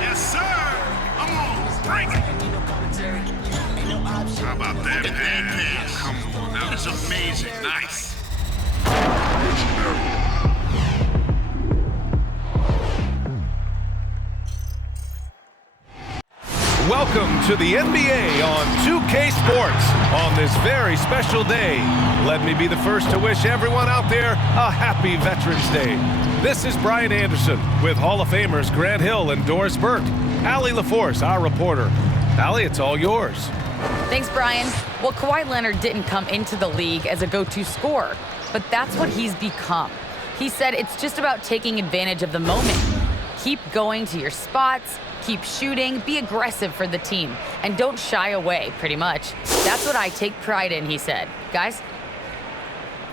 Yes, sir. Come on, break it. How about that pass? Come on, that was amazing. Nice. Welcome to the NBA on 2K Sports on this very special day. Let me be the first to wish everyone out there a happy Veterans Day. This is Brian Anderson with Hall of Famers Grant Hill and Doris Burke. Allie LaForce, our reporter. Allie, it's all yours. Thanks, Brian. Well, Kawhi Leonard didn't come into the league as a go-to scorer, but that's what he's become. He said it's just about taking advantage of the moment. Keep going to your spots, keep shooting, be aggressive for the team, and don't shy away, pretty much. That's what I take pride in, he said. Guys?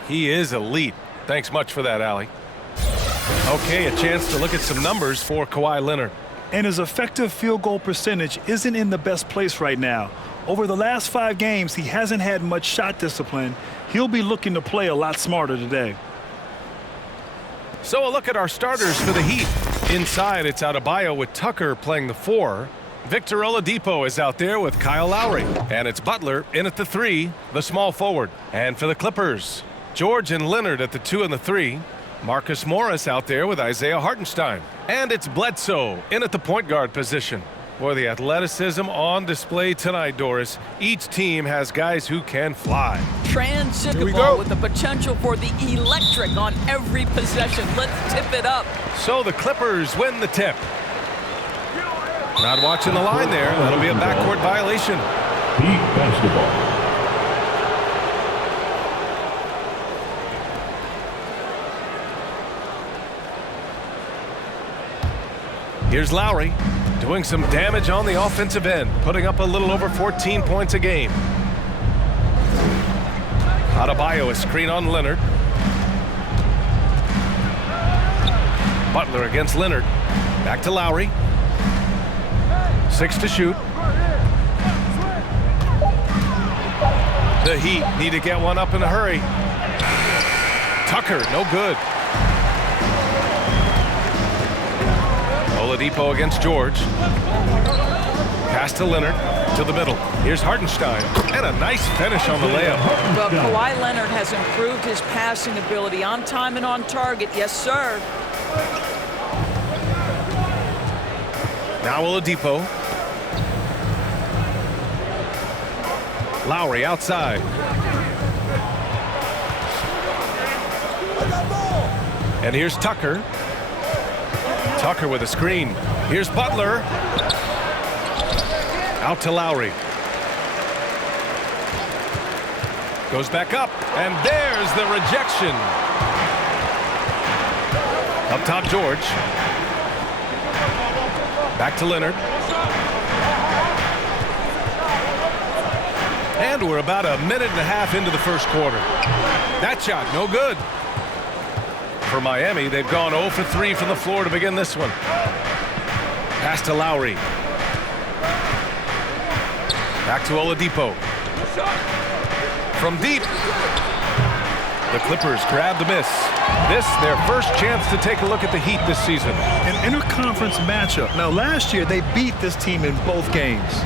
He is elite. Thanks much for that, Allie. Okay, a chance to look at some numbers for Kawhi Leonard. And his effective field goal percentage isn't in the best place right now. Over the last 5 games, he hasn't had much shot discipline. He'll be looking to play a lot smarter today. So a look at our starters for the Heat. Inside, it's Adebayo with Tucker playing the 4. Victor Oladipo is out there with Kyle Lowry. And it's Butler in at the 3, the small forward. And for the Clippers, George and Leonard at the 2 and the 3. Marcus Morris out there with Isaiah Hartenstein. And it's Bledsoe in at the point guard position. Boy, the athleticism on display tonight, Doris. Each team has guys who can fly. Transitive with the potential for the electric on every possession. Let's tip it up. So the Clippers win the tip. Not watching the line there. That'll be a backcourt violation. Heat basketball. Here's Lowry doing some damage on the offensive end, putting up a little over 14 points a game. Adebayo, a screen on Leonard. Butler against Leonard. Back to Lowry. 6 to shoot. The Heat need to get one up in a hurry. Tucker, no good. Oladipo against George. Pass to Leonard, to the middle. Here's Hartenstein, and a nice finish on the layup. Well, Kawhi Leonard has improved his passing ability on time and on target. Yes, sir. Now Oladipo. Lowry outside. And here's Tucker. Tucker with a screen. Here's Butler. Out to Lowry. Goes back up, and there's the rejection. Up top, George. Back to Leonard. And we're about a minute and a half into the first quarter. That shot, no good. For Miami, they've gone 0 for 3 from the floor to begin this one. Pass to Lowry. Back to Oladipo. From deep. The Clippers grab the miss. This, their first chance to take a look at the Heat this season. An interconference matchup. Now, last year, they beat this team in both games.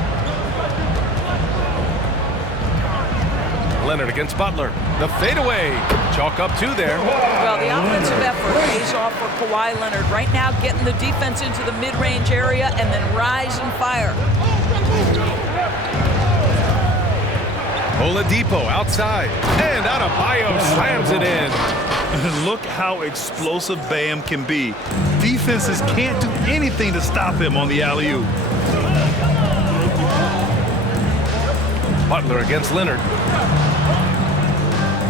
Leonard against Butler. The fadeaway. Chalk up 2 there. Well, the offensive effort pays off for Kawhi Leonard. Right now, getting the defense into the mid-range area and then rise and fire. Oladipo outside. And Adebayo slams it in. Look how explosive Bam can be. Defenses can't do anything to stop him on the alley-oop. Butler against Leonard.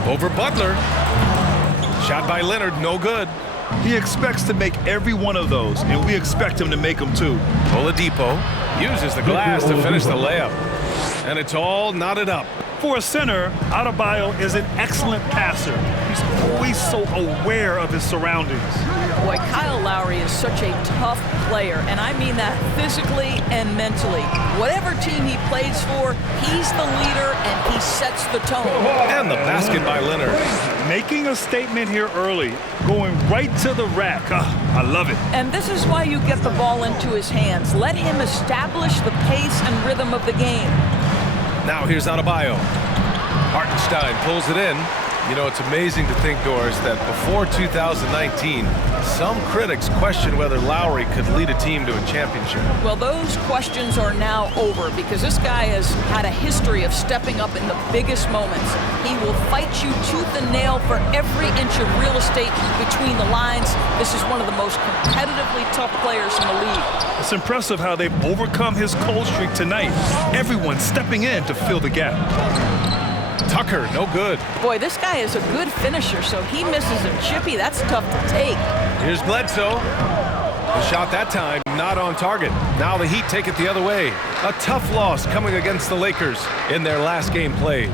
Over Butler. Shot by Leonard, no good. He expects to make every one of those, and we expect him to make them too. Oladipo uses the glass to finish the layup. And it's all knotted up. For a center, Adebayo is an excellent passer. He's always so aware of his surroundings. Boy, Kyle Lowry is such a tough player, and I mean that physically and mentally. Whatever team he plays for, he's the leader, and he sets the tone. And the basket by Leonard. Making a statement here early, going right to the rack. I love it. And this is why you get the ball into his hands. Let him establish the pace and rhythm of the game. Now here's Adebayo. Hartenstein pulls it in. You know, it's amazing to think, Doris, that before 2019, some critics questioned whether Lowry could lead a team to a championship. Well, those questions are now over because this guy has had a history of stepping up in the biggest moments. He will fight you tooth and nail for every inch of real estate between the lines. This is one of the most competitively tough players in the league. It's impressive how they've overcome his cold streak tonight. Everyone stepping in to fill the gap. Tucker, no good. Boy, this guy is a good finisher, so he misses a chippy. That's tough to take. Here's Bledsoe. The shot that time, not on target. Now the Heat take it the other way. A tough loss coming against the Lakers in their last game played.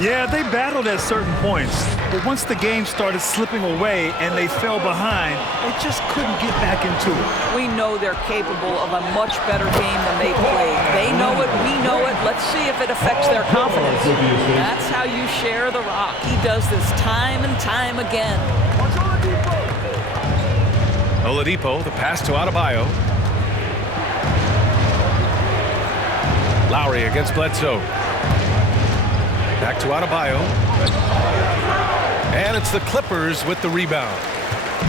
Yeah, they battled at certain points, but once the game started slipping away and they fell behind, they just couldn't get back into it. We know they're capable of a much better game than they played. They know it, we know it. Let's see if it affects their confidence. That's how you share the rock. He does this time and time again. Oladipo, the pass to Adebayo. Lowry against Bledsoe. Back to Adebayo. And it's the Clippers with the rebound.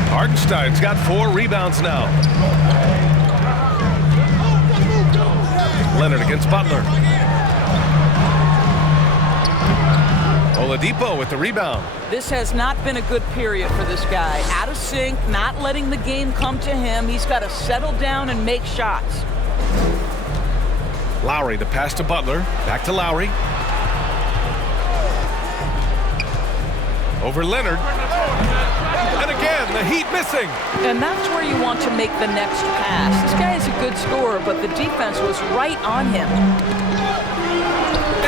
Hartenstein's got 4 rebounds now. Leonard against Butler. Oladipo with the rebound. This has not been a good period for this guy. Out of sync, not letting the game come to him. He's got to settle down and make shots. Lowry, the pass to Butler. Back to Lowry. Over Leonard. And again, the Heat missing. And that's where you want to make the next pass. This guy is a good scorer, but the defense was right on him.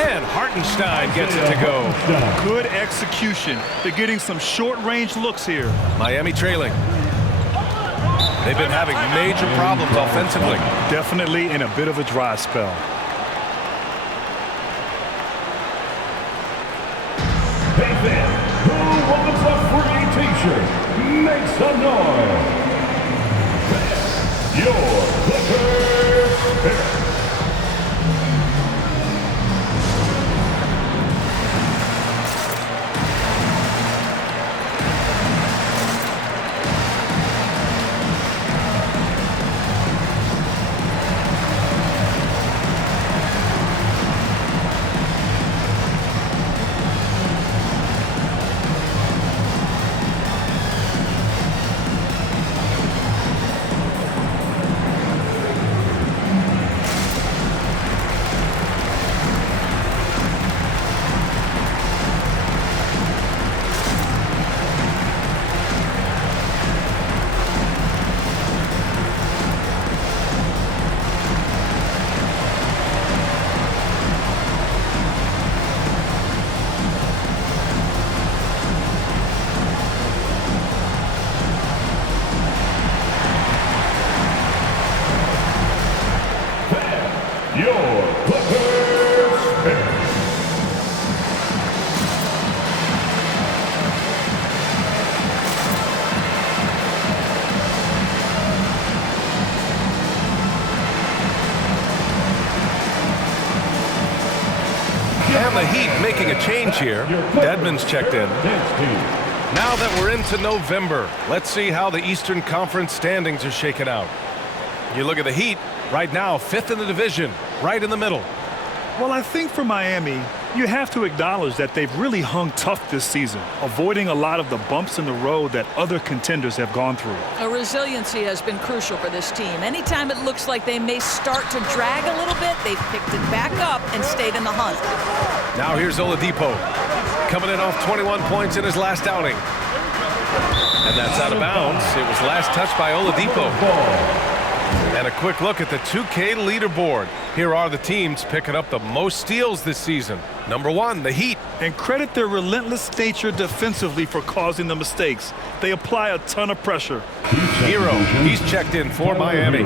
And Hartenstein gets it to go. Good execution. They're getting some short-range looks here. Miami trailing. They've been having major problems offensively. Definitely in a bit of a dry spell. Hey fans, who wants a free t-shirt? Make some noise. Your Clippers pick. And the Heat making a change here. Dedmon's checked in. Now that we're into November, let's see how the Eastern Conference standings are shaken out. You look at the Heat, right now 5th in the division, right in the middle. Well, I think for Miami, you have to acknowledge that they've really hung tough this season, avoiding a lot of the bumps in the road that other contenders have gone through. A resiliency has been crucial for this team. Anytime it looks like they may start to drag a little bit, they've picked it back up and stayed in the hunt. Now here's Oladipo, coming in off 21 points in his last outing. And that's out of bounds. It was last touched by Oladipo. And a quick look at the 2K leaderboard. Here are the teams picking up the most steals this season. Number 1, the Heat. And credit their relentless nature defensively for causing the mistakes. They apply a ton of pressure. Hero, he's checked in for Miami.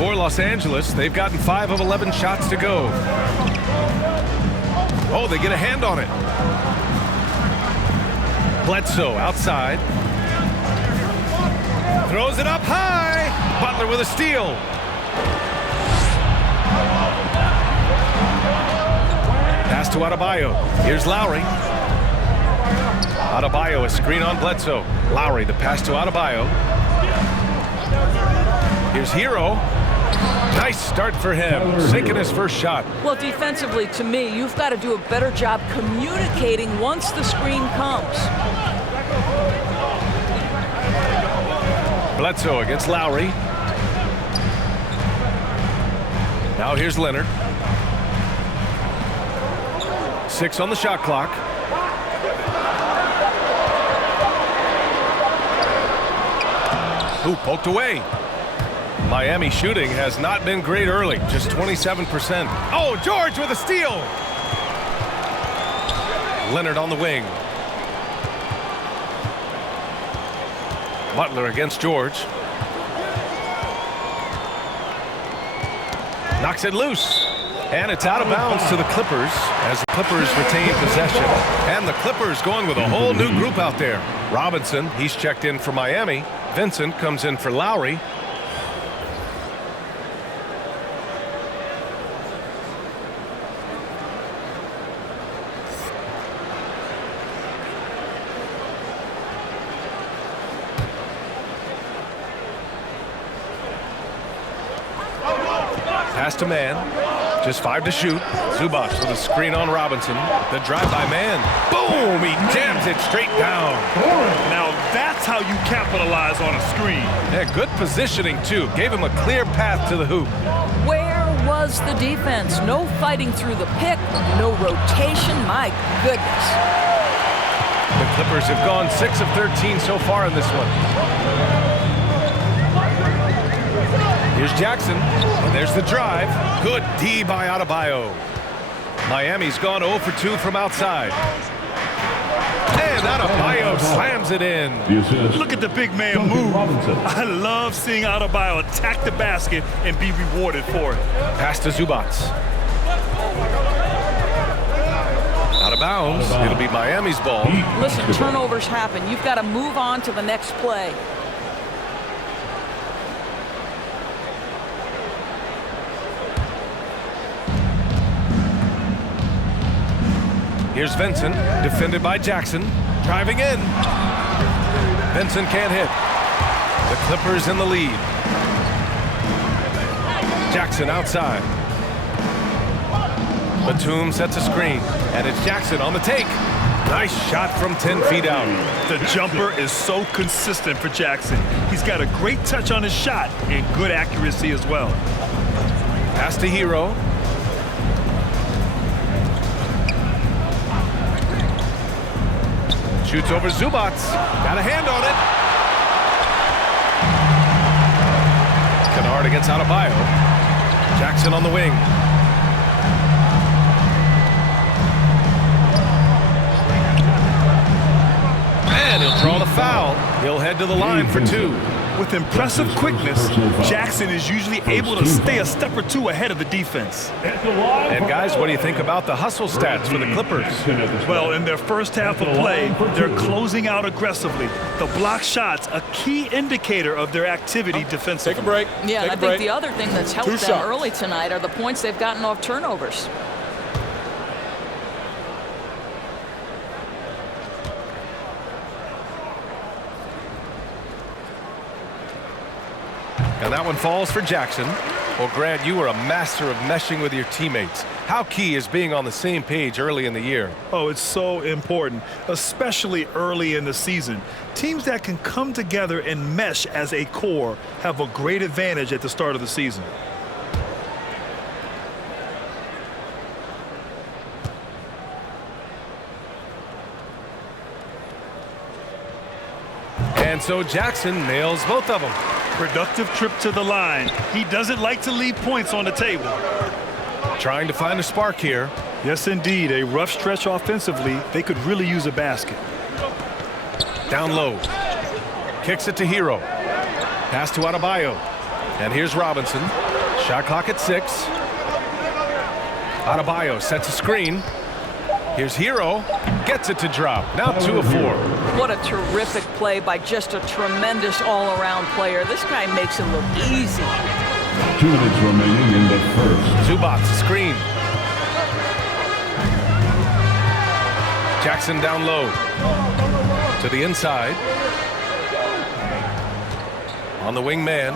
For Los Angeles, they've gotten 5 of 11 shots to go. Oh, they get a hand on it. Bledsoe outside. Throws it up high. Butler with a steal. Pass to Adebayo. Here's Lowry. Adebayo, a screen on Bledsoe. Lowry, the pass to Adebayo. Here's Hero. Nice start for him, sinking his first shot. Well, defensively, to me, you've got to do a better job communicating once the screen comes. Bledsoe against Lowry. Now here's Leonard. 6 on the shot clock. Ooh, poked away. Miami shooting has not been great early, just 27%. Oh, George with a steal. Leonard on the wing. Butler against George. Knocks it loose. And it's out of bounds to the Clippers as the Clippers retain possession. And the Clippers going with a whole new group out there. Robinson, he's checked in for Miami. Vincent comes in for Lowry. Pass to man. Just 5 to shoot. Zubac with a screen on Robinson. The drive by man. Boom! He jams it straight down. Now that's how you capitalize on a screen. Yeah, good positioning too. Gave him a clear path to the hoop. Where was the defense? No fighting through the pick, no rotation. My goodness. The Clippers have gone 6 of 13 so far in this one. Here's Jackson, and there's the drive. Good D by Adebayo. Miami's gone 0 for 2 from outside. And Adebayo slams it in. Look at the big man move. I love seeing Adebayo attack the basket and be rewarded for it. Pass to Zubac. Out of bounds. It'll be Miami's ball. Listen, turnovers happen. You've got to move on to the next play. Here's Vincent, defended by Jackson. Driving in. Vincent can't hit. The Clippers in the lead. Jackson outside. Batum sets a screen, and it's Jackson on the take. Nice shot from 10 feet out. The jumper is so consistent for Jackson. He's got a great touch on his shot and good accuracy as well. Pass to Hero. Shoots over Zubac. Got a hand on it. Kennard against Adebayo. Jackson on the wing. And he'll draw the foul. He'll head to the line for 2. With impressive quickness, Jackson is usually able to stay a step or 2 ahead of the defense. And guys, what do you think about the hustle stats for the Clippers? Well, in their first half of play, they're closing out aggressively. The block shots, a key indicator of their activity defensively. Take a break. Yeah, and I think the other thing that's helped 2 them shots. early tonight are the points they've gotten off turnovers. And that one falls for Jackson. Well, Grant, you were a master of meshing with your teammates. How key is being on the same page early in the year? Oh, it's so important, especially early in the season. Teams that can come together and mesh as a core have a great advantage at the start of the season. And so Jackson nails both of them. Productive trip to the line. He doesn't like to leave points on the table. Trying to find a spark here. Yes, indeed. A rough stretch offensively. They could really use a basket. Down low. Kicks it to Hero. Pass to Adebayo. And here's Robinson. Shot clock at 6. Adebayo sets a screen. Here's Hero. Gets it to drop. Now 2 of 4. What a terrific play by just a tremendous all-around player. This guy makes it look easy. 2 minutes remaining in the first. Zubac, screen. Jackson down low. To the inside. On the wing man.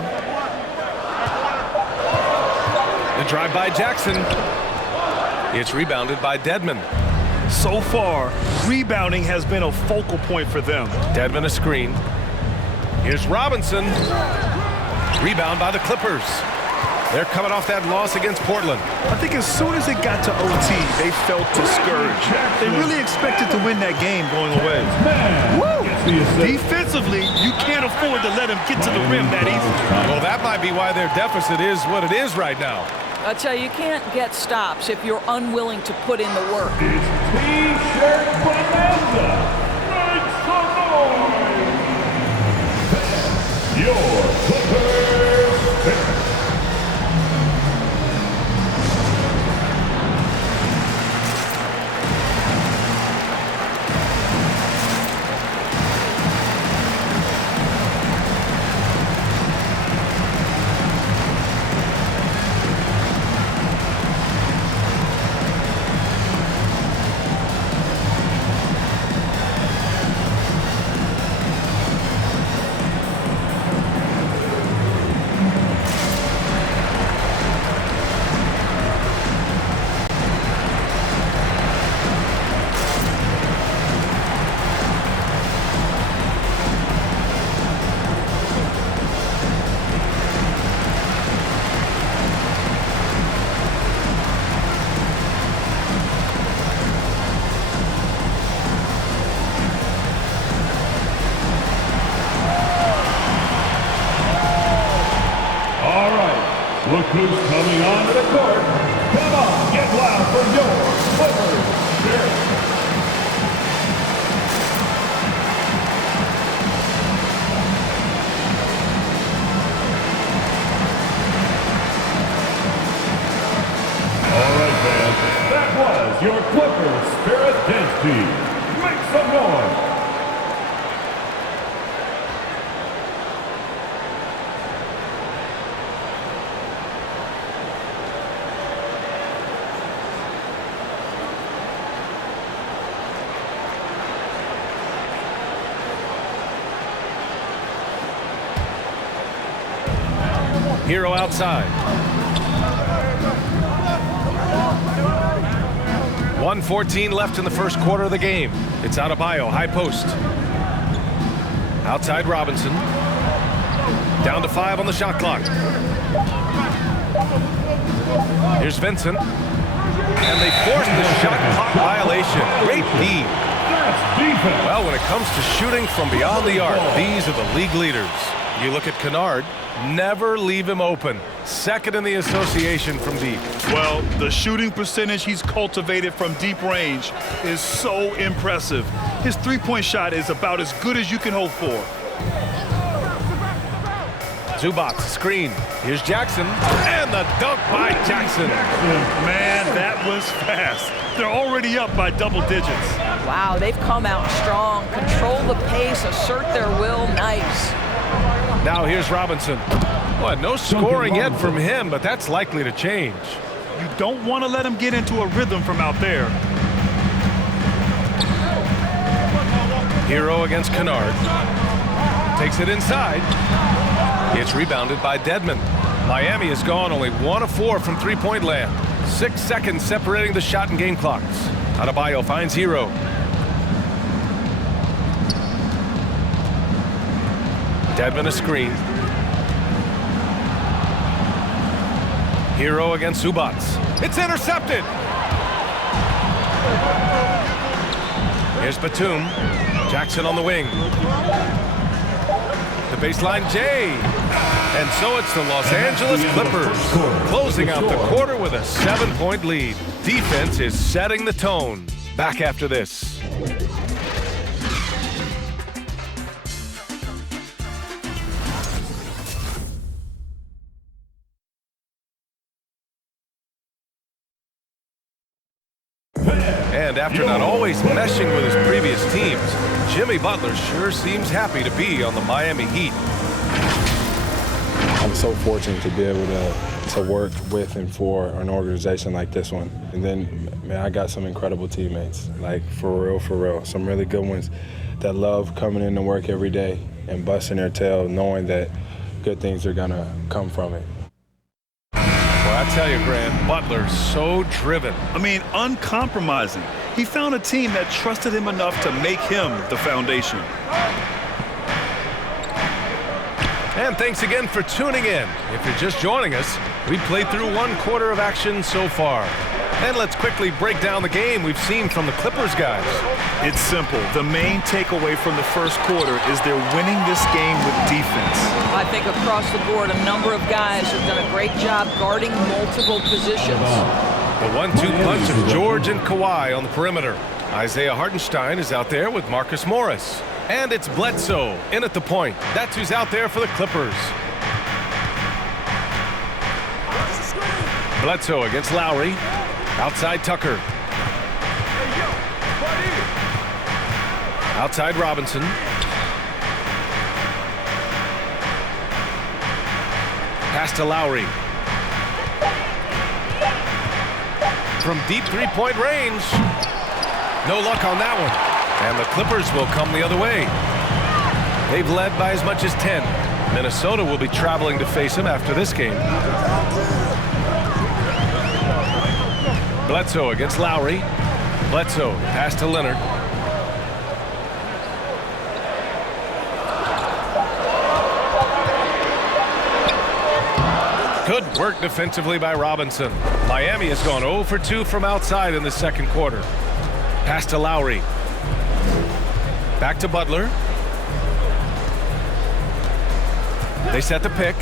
The drive by Jackson. It's rebounded by Dedmon. So far, rebounding has been a focal point for them. Dedmon a screen. Here's Robinson. Rebound by the Clippers. They're coming off that loss against Portland. I think as soon as it got to OT, they felt discouraged. They really expected to win that game going away. Defensively, you can't afford to let him get to the rim that easy. Well, that might be why their deficit is what it is right now. I tell you, you can't get stops if you're unwilling to put in the work. It's T-shirt bonanza. Make some noise. Your Clippers pick. Look who's coming onto the court. Come on, get loud for your Clippers Spirit. All right, fans, that was your Clippers Spirit dance team. Make some noise. Hero outside. 1:14 left in the first quarter of the game. It's Adebayo, high post. Outside Robinson. Down to 5 on the shot clock. Here's Vincent. And they forced the shot clock violation. Great D. Well, when it comes to shooting from beyond the arc, these are the league leaders. You look at Kennard. Never leave him open. Second in the association from deep. Well, the shooting percentage he's cultivated from deep range is so impressive. His three-point shot is about as good as you can hope for. Zubac, screen. Here's Jackson. And the dunk by Jackson. Man, that was fast. They're already up by double digits. Wow, they've come out strong. Control the pace, assert their will. Nice. Now here's Robinson. Well, no scoring yet from him, but that's likely to change. You don't want to let him get into a rhythm from out there. Hero against Kennard. Takes it inside. It's rebounded by Dedmon. Miami has gone only 1 of 4 from three-point land. 6 seconds separating the shot and game clocks. Adebayo finds Hero. Dedmon a screen. Hero against Zubac. It's intercepted. Here's Batum. Jackson on the wing. The baseline Jay. And so it's the Los Angeles Clippers closing out the quarter with a 7-point lead. Defense is setting the tone. Back after this. And after not always meshing with his previous teams, Jimmy Butler sure seems happy to be on the Miami Heat. I'm so fortunate to be able to work with and for an organization like this one. And then, man, I got some incredible teammates, like for real. Some really good ones that love coming in to work every day and busting their tail, knowing that good things are gonna come from it. Well, I tell you, Grant, Butler's so driven. I mean, uncompromising. He found a team that trusted him enough to make him the foundation. And thanks again for tuning in. If you're just joining us, we played through 1 quarter of action so far. And let's quickly break down the game we've seen from the Clippers guys. It's simple. The main takeaway from the first quarter is they're winning this game with defense. I think across the board, a number of guys have done a great job guarding multiple positions. The 1-2 punch of George and Kawhi on the perimeter. Isaiah Hartenstein is out there with Marcus Morris. And it's Bledsoe in at the point. That's who's out there for the Clippers. Bledsoe against Lowry. Outside Tucker. Outside Robinson. Pass to Lowry. From deep three-point range. No luck on that one. And the Clippers will come the other way. They've led by as much as 10. Minnesota will be traveling to face him after this game. Bledsoe against Lowry. Bledsoe, pass to Leonard. Good work defensively by Robinson. Miami has gone 0 for 2 from outside in the second quarter. Pass to Lowry. Back to Butler. They set the pick.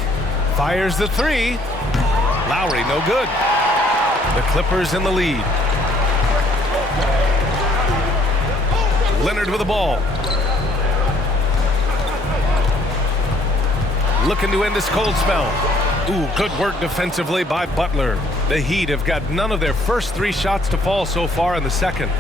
Fires the three. Lowry, no good. The Clippers in the lead. Leonard with the ball. Looking to end this cold spell. Ooh, good work defensively by Butler. The Heat have got none of their first 3 shots to fall so far in the second.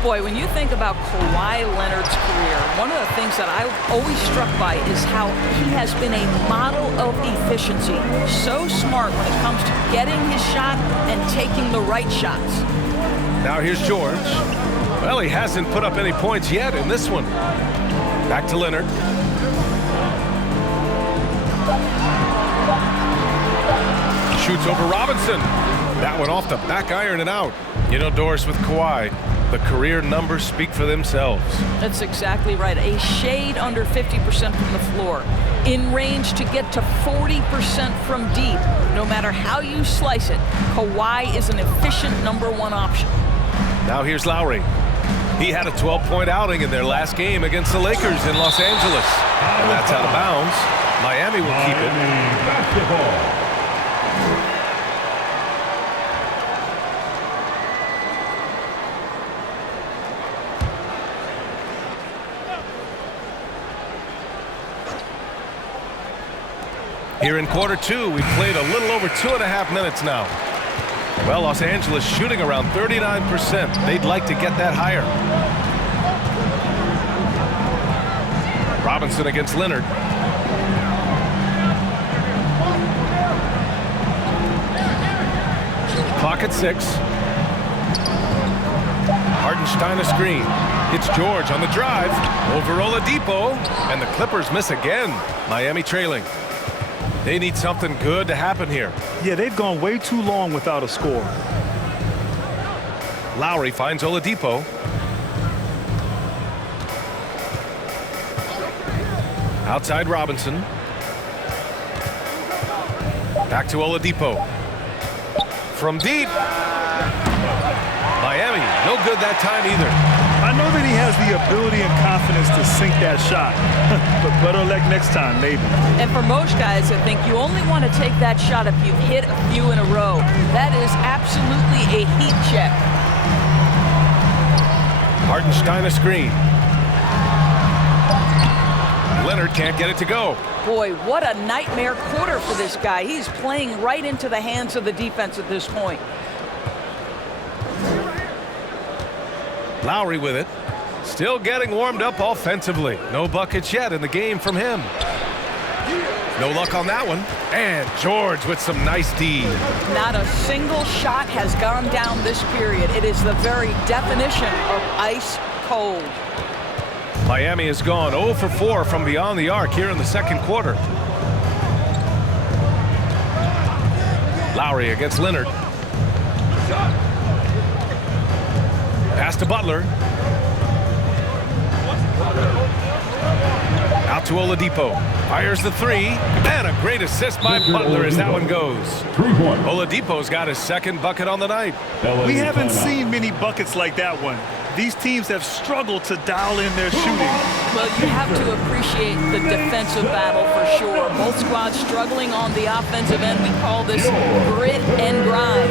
Boy, when you think about Kawhi Leonard's career, one of the things that I'm always struck by is how he has been a model of efficiency. So smart when it comes to getting his shot and taking the right shots. Now here's George. Well, he hasn't put up any points yet in this one. Back to Leonard. Shoots over Robinson. That one off the back iron and out. You know, Doris, with Kawhi, the career numbers speak for themselves. That's exactly right. A shade under 50% from the floor. In range to get to 40% from deep. No matter how you slice it, Kawhi is an efficient #1 option. Now here's Lowry. He had a 12-point outing in their last game against the Lakers in Los Angeles. And that's out of bounds. Miami will keep it. Basketball. Here in quarter 2, we've played a little over 2.5 minutes now. Well, Los Angeles shooting around 39%. They'd like to get that higher. Robinson against Leonard. Clock at 6. Hartenstein a screen. It's George on the drive. Over Oladipo. And the Clippers miss again. Miami trailing. They need something good to happen here. Yeah, they've gone way too long without a score. Lowry finds Oladipo. Outside Robinson. Back to Oladipo. From deep. Miami, no good that time either. I know that he has the ability and confidence to sink that shot, but better luck next time, maybe. And for most guys, I think you only want to take that shot if you've hit a few in a row. That is absolutely a heat check. Hartenstein a screen. Leonard can't get it to go. Boy, what a nightmare quarter for this guy. He's playing right into the hands of the defense at this point. Lowry with it. Still getting warmed up offensively. No buckets yet in the game from him. No luck on that one. And George with some nice D. Not a single shot has gone down this period. It is the very definition of ice cold. Miami has gone 0 for 4 from beyond the arc here in the second quarter. Lowry against Leonard. Pass to Butler. Out to Oladipo. Fires the three. And a great assist by Butler as that one goes. Oladipo's got his second bucket on the night. We haven't seen many buckets like that one. These teams have struggled to dial in their shooting. Well, you have to appreciate the defensive battle for sure. Both squads struggling on the offensive end. We call this grit and grind.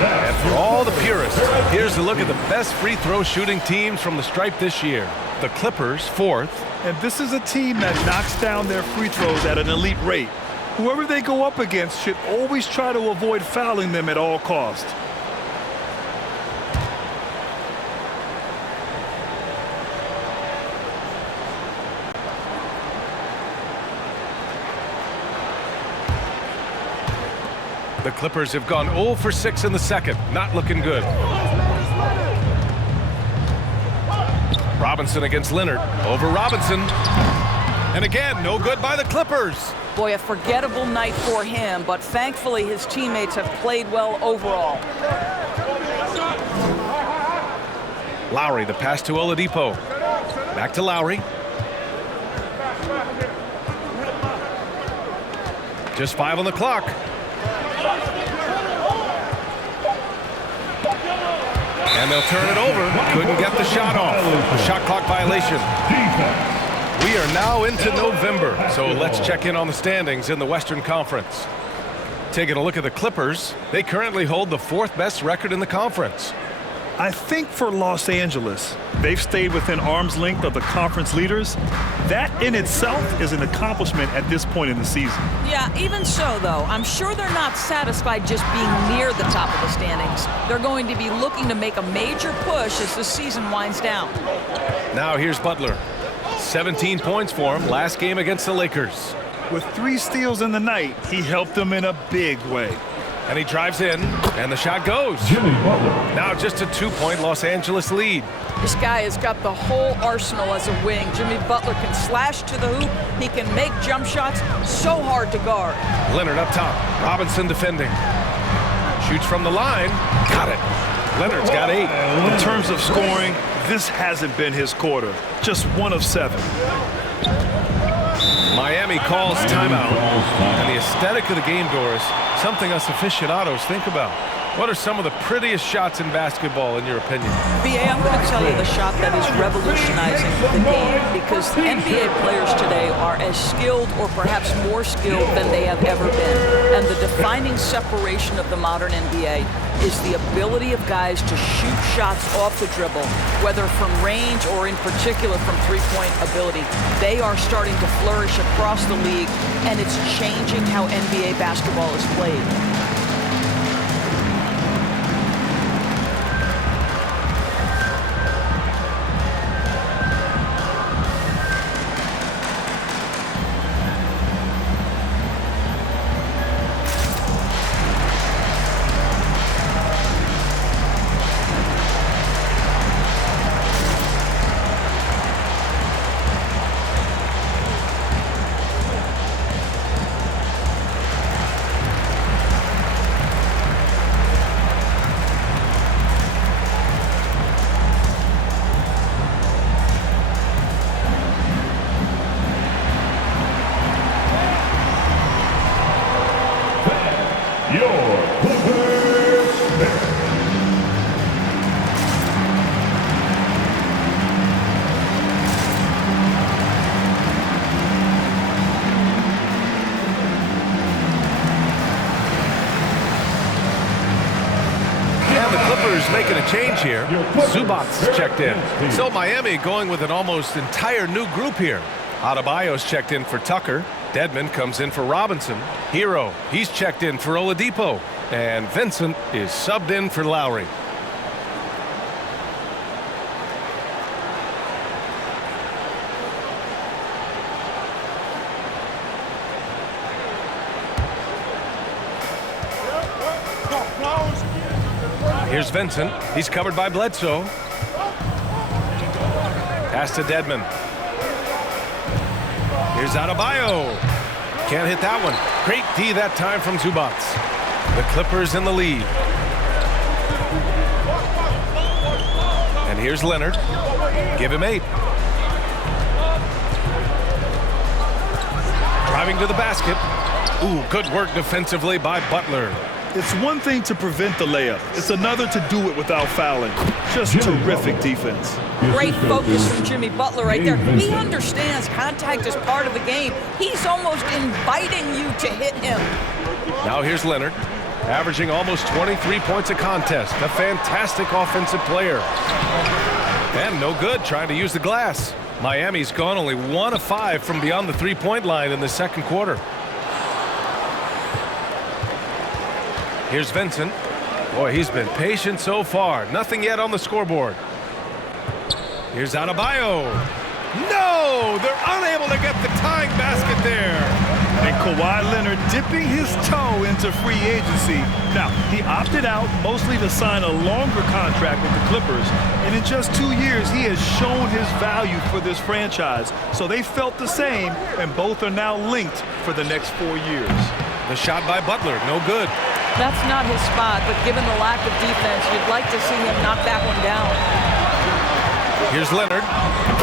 And for all the purists, here's a look at the best free throw shooting teams from the stripe this year. The Clippers, 4th. And this is a team that knocks down their free throws at an elite rate. Whoever they go up against should always try to avoid fouling them at all costs. The Clippers have gone 0 for 6 in the second. Not looking good. Robinson against Leonard. Over Robinson. And again, no good by the Clippers. Boy, a forgettable night for him, but thankfully his teammates have played well overall. Lowry, the pass to Oladipo. Back to Lowry. Just 5 on the clock. And they'll turn it over. Couldn't get the shot off. A shot clock violation. We are now into November, so let's check in on the standings in the Western Conference. Taking a look at the Clippers, they currently hold the 4th best record in the conference. I think for Los Angeles, they've stayed within arm's length of the conference leaders. That in itself is an accomplishment at this point in the season. Yeah, even so, though, I'm sure they're not satisfied just being near the top of the standings. They're going to be looking to make a major push as the season winds down. Now here's Butler. 17 points for him last game against the Lakers. With 3 steals in the night, he helped them in a big way. And he drives in, and the shot goes. Jimmy Butler. Now just a 2-point Los Angeles lead. This guy has got the whole arsenal as a wing. Jimmy Butler can slash to the hoop. He can make jump shots so hard to guard. Leonard up top. Robinson defending. Shoots from the line. Got it. Leonard's got 8. In terms of scoring, this hasn't been his quarter. Just 1 of 7. Miami calls timeout. And the aesthetic of the game, Doris, something us aficionados think about. What are some of the prettiest shots in basketball, in your opinion? BA, I'm going to tell you the shot that is revolutionizing the game, because NBA players today are as skilled or perhaps more skilled than they have ever been. And the defining separation of the modern NBA is the ability of guys to shoot shots off the dribble, whether from range or in particular from three-point ability. They are starting to flourish across the league, and it's changing how NBA basketball is played. Clippers making a change here. Zubac's checked in. So Miami going with an almost entire new group here. Adebayo's checked in for Tucker. Dedmon comes in for Robinson. Hero, he's checked in for Oladipo. And Vincent is subbed in for Lowry. Here's Vincent. He's covered by Bledsoe. Pass to Dedmon. Here's Adebayo. Can't hit that one. Great D that time from Zubac. The Clippers in the lead. And here's Leonard. Give him 8. Driving to the basket. Ooh, good work defensively by Butler. It's one thing to prevent the layup. It's another to do it without fouling. Just terrific defense. Great focus from Jimmy Butler right there. He understands contact is part of the game. He's almost inviting you to hit him. Now here's Leonard, averaging almost 23 points a contest. A fantastic offensive player. And no good trying to use the glass. Miami's gone only 1 of 5 from beyond the three-point line in the second quarter. Here's Vincent. Boy, he's been patient so far. Nothing yet on the scoreboard. Here's Adebayo. No! They're unable to get the tying basket there. And Kawhi Leonard dipping his toe into free agency. Now, he opted out mostly to sign a longer contract with the Clippers. And in just 2 years, he has shown his value for this franchise. So they felt the same, and both are now linked for the next 4 years. The shot by Butler, no good. That's not his spot, but given the lack of defense, you'd like to see him knock that one down. Here's Leonard.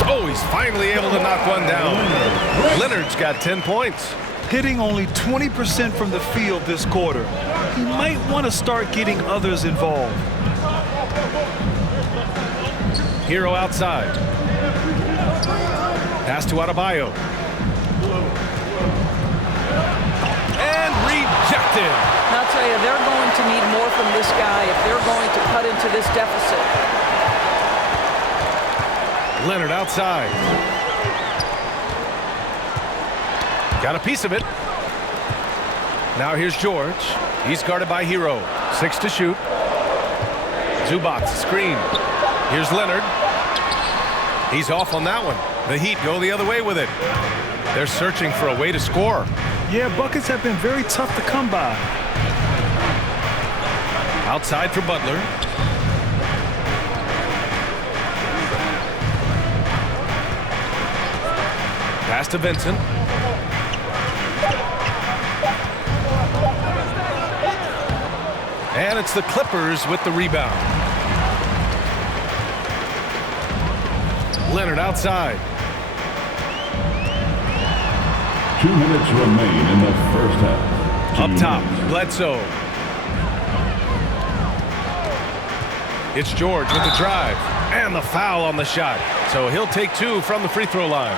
Oh, he's finally able to knock one down. Leonard's got 10 points. Hitting only 20% from the field this quarter. He might want to start getting others involved. Hero outside. Pass to Adebayo. And rejected. I'll tell you, they're going to need more from this guy if they're going to cut into this deficit. Leonard outside. Got a piece of it. Now here's George. He's guarded by Hero. 6 to shoot. Zubac screen. Here's Leonard. He's off on that one. The Heat go the other way with it. They're searching for a way to score. Yeah, buckets have been very tough to come by. Outside for Butler. Pass to Vincent. And it's the Clippers with the rebound. Leonard outside. 2 minutes remain in the first half. Up top, Bledsoe. It's George with the drive. And the foul on the shot. So he'll take 2 from the free throw line.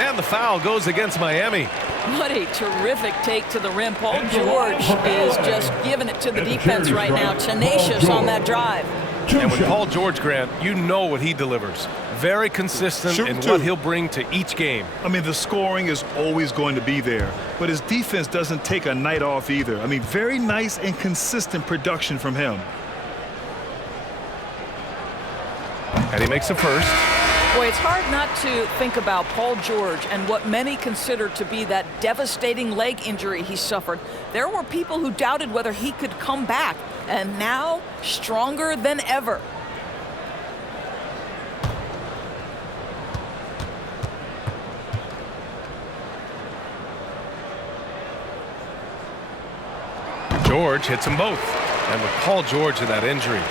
And the foul goes against Miami. What a terrific take to the rim. Paul George is just giving it to the defense right now. Tenacious on that drive. And with Paul George, Grant, you know what he delivers. Very consistent in what he'll bring to each game. I mean, the scoring is always going to be there, but his defense doesn't take a night off either. I mean, very nice and consistent production from him. And he makes a first. Boy, it's hard not to think about Paul George and what many consider to be that devastating leg injury he suffered. There were people who doubted whether he could come back, and now stronger than ever. George hits them both. And with Paul George and that injury,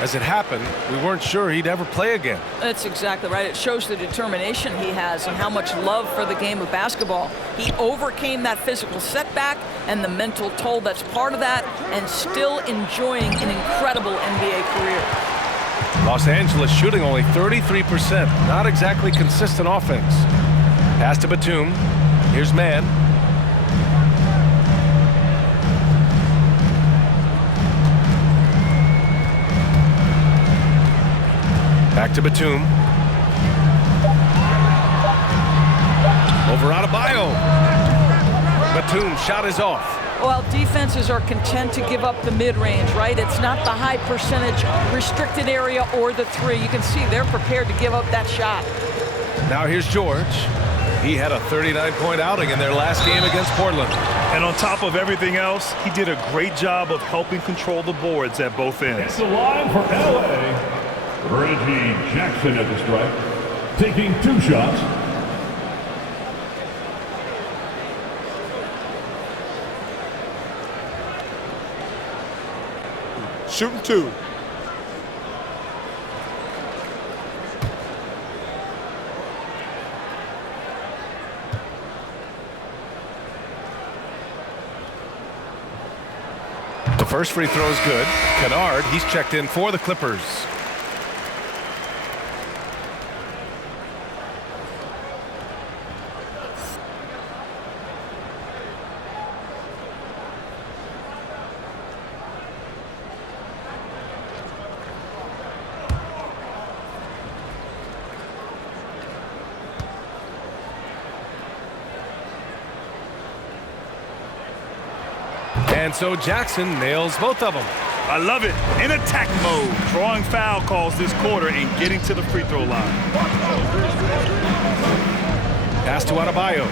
as it happened, we weren't sure he'd ever play again. That's exactly right. It shows the determination he has and how much love for the game of basketball. He overcame that physical setback and the mental toll that's part of that, and still enjoying an incredible NBA career. Los Angeles shooting only 33%. Not exactly consistent offense. Pass to Batum. Here's Mann. Back to Batum. Over Adebayo. Batum shot is off. Well, defenses are content to give up the mid-range, right? It's not the high percentage restricted area or the three. You can see they're prepared to give up that shot. Now here's George. He had a 39-point outing in their last game against Portland. And on top of everything else, he did a great job of helping control the boards at both ends. It's the line for LA. Reggie Jackson at the strike, taking 2 shots. Shooting 2. The first free throw is good. Kennard, he's checked in for the Clippers. And so Jackson nails both of them. I love it. In attack mode, drawing foul calls this quarter and getting to the free throw line. Pass to Adebayo.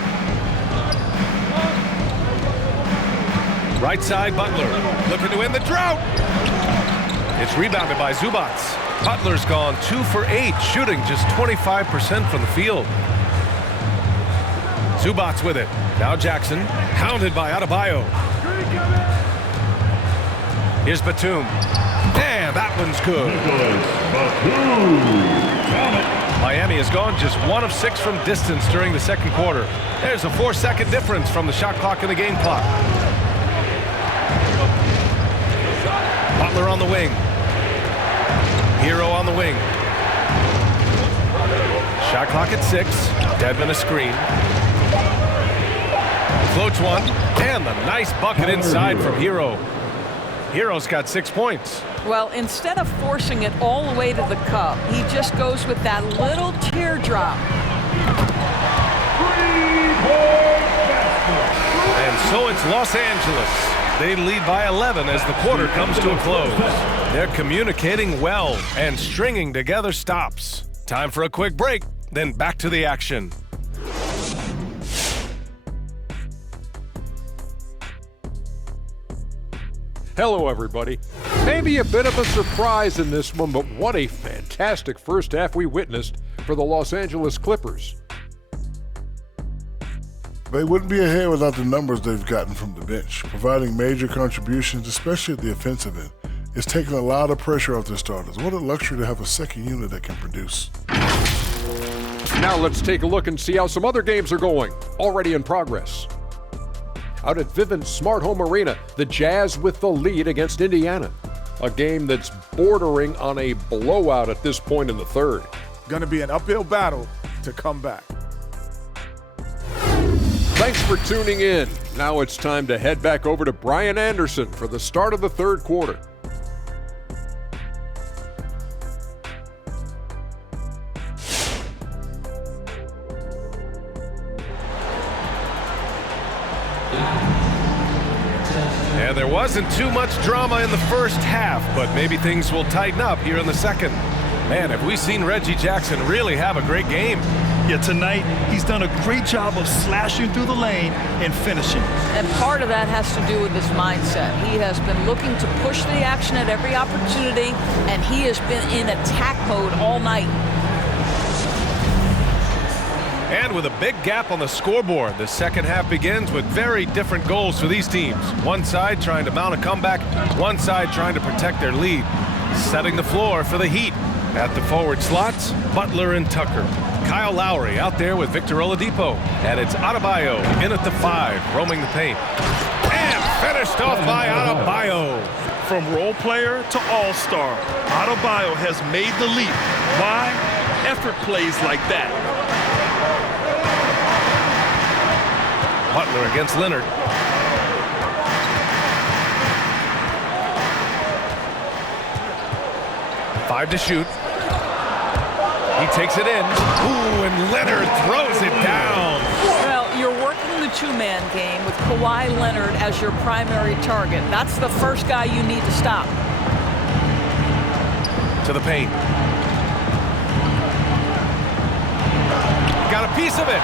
Right side, Butler. Looking to win the drought. It's rebounded by Zubac. Butler's gone 2 for 8, shooting just 25% from the field. Zubac with it. Now Jackson, hounded by Adebayo. Here's Batum. And that one's good. Miami has gone just 1 of 6 from distance during the second quarter. There's a 4-second difference from the shot clock and the game clock. Butler on the wing. Hero on the wing. Shot clock at 6. Dedmon a screen. Floats one. And the nice bucket inside from Hero. Hero's got 6 points. Well, instead of forcing it all the way to the cup, he just goes with that little teardrop. And so it's Los Angeles. They lead by 11 as the quarter comes to a close. They're communicating well and stringing together stops. Time for a quick break, then back to the action. Hello, everybody. Maybe a bit of a surprise in this one, but what a fantastic first half we witnessed for the Los Angeles Clippers. They wouldn't be ahead without the numbers they've gotten from the bench, providing major contributions, especially at the offensive end. It's taken a lot of pressure off their starters. What a luxury to have a second unit that can produce. Now let's take a look and see how some other games are going, already in progress. Out at Vivint Smart Home Arena, the Jazz with the lead against Indiana. A game that's bordering on a blowout at this point in the third. Going to be an uphill battle to come back. Thanks for tuning in. Now it's time to head back over to Brian Anderson for the start of the third quarter. And there wasn't too much drama in the first half, but maybe things will tighten up here in the second. Man, have we seen Reggie Jackson really have a great game. Yeah, tonight he's done a great job of slashing through the lane and finishing. And part of that has to do with his mindset. He has been looking to push the action at every opportunity, and he has been in attack mode all night. And with a big gap on the scoreboard, the second half begins with very different goals for these teams. One side trying to mount a comeback, one side trying to protect their lead. Setting the floor for the Heat. At the forward slots, Butler and Tucker. Kyle Lowry out there with Victor Oladipo. And it's Adebayo in at the 5, roaming the paint. And finished off by Adebayo. From role player to all-star, Adebayo has made the leap. Why? Effort plays like that. Butler against Leonard. Five to shoot. He takes it in. Ooh, and Leonard throws it down. Well, you're working the two-man game with Kawhi Leonard as your primary target. That's the first guy you need to stop. To the paint. Got a piece of it.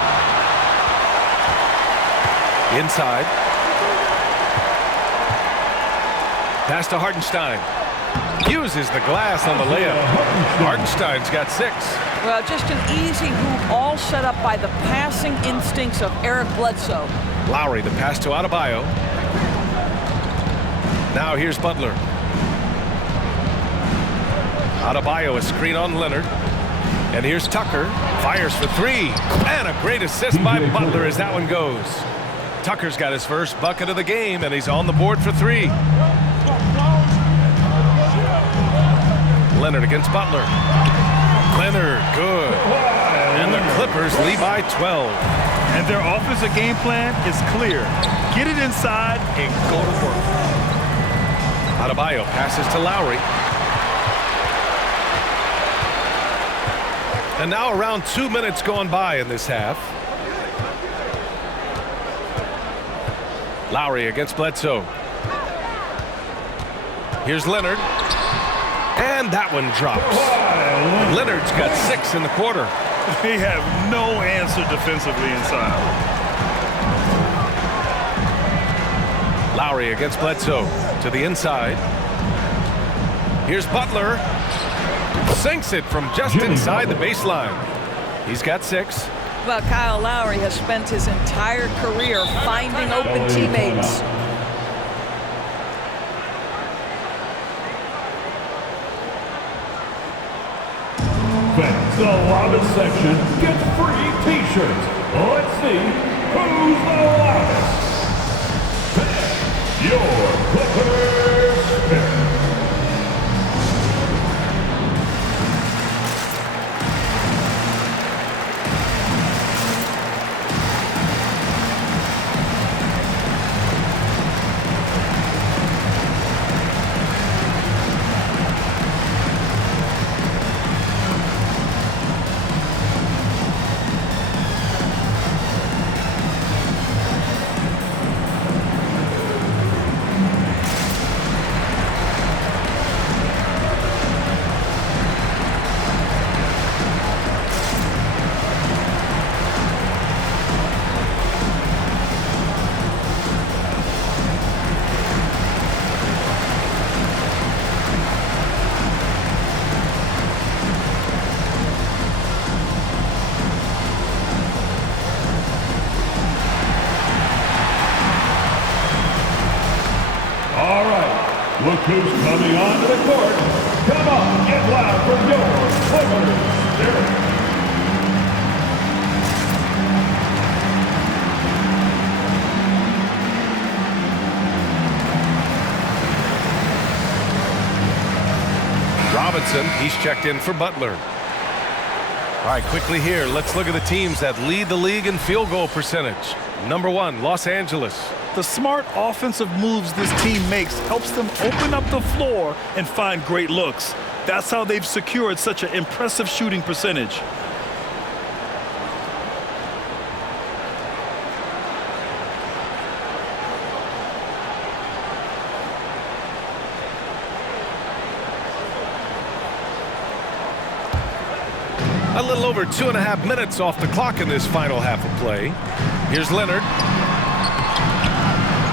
Inside. Pass to Hartenstein. Uses the glass on the layup. Hartenstein's got 6. Well, just an easy hoop, all set up by the passing instincts of Eric Bledsoe. Lowry, the pass to Adebayo. Now here's Butler. Adebayo, a screen on Leonard. And here's Tucker. Fires for 3. And a great assist by Butler as that one goes. Tucker's got his first bucket of the game, and he's on the board for 3. Leonard against Butler. Leonard, good. And the Clippers lead by 12. And their offensive game plan is clear. Get it inside and go to work. Adebayo passes to Lowry. And now around 2 minutes gone by in this half. Lowry against Bledsoe. Here's Leonard. And that one drops. Leonard's got 6 in the quarter. They have no answer defensively inside. Lowry against Bledsoe to the inside. Here's Butler. Sinks it from just inside the baseline. He's got 6. Well, Kyle Lowry has spent his entire career finding open teammates. Fans, the loudest section gets free t-shirts. Let's see who's the loudest. Your Clippers pick. Look who's coming onto the court. Come on, get loud for your Clippers. Robinson, he's checked in for Butler. All right, quickly here, let's look at the teams that lead the league in field goal percentage. Number 1, Los Angeles. The smart offensive moves this team makes helps them open up the floor and find great looks. That's how they've secured such an impressive shooting percentage. A little over 2.5 minutes off the clock in this final half of play. Here's Leonard.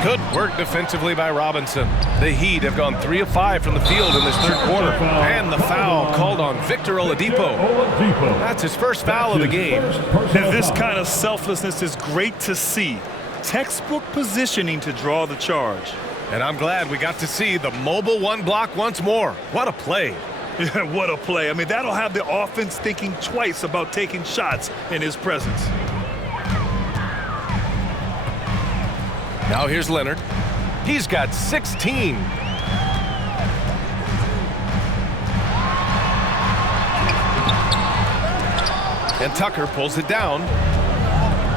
Good work defensively by Robinson. The Heat have gone 3 of 5 from the field in this third quarter. And the foul called on Victor Oladipo. That's his first foul of the game. And this kind of selflessness is great to see. Textbook positioning to draw the charge. And I'm glad we got to see the mobile one block once more. What a play. Yeah, what a play. I mean, that'll have the offense thinking twice about taking shots in his presence. Now here's Leonard. He's got 16. And Tucker pulls it down.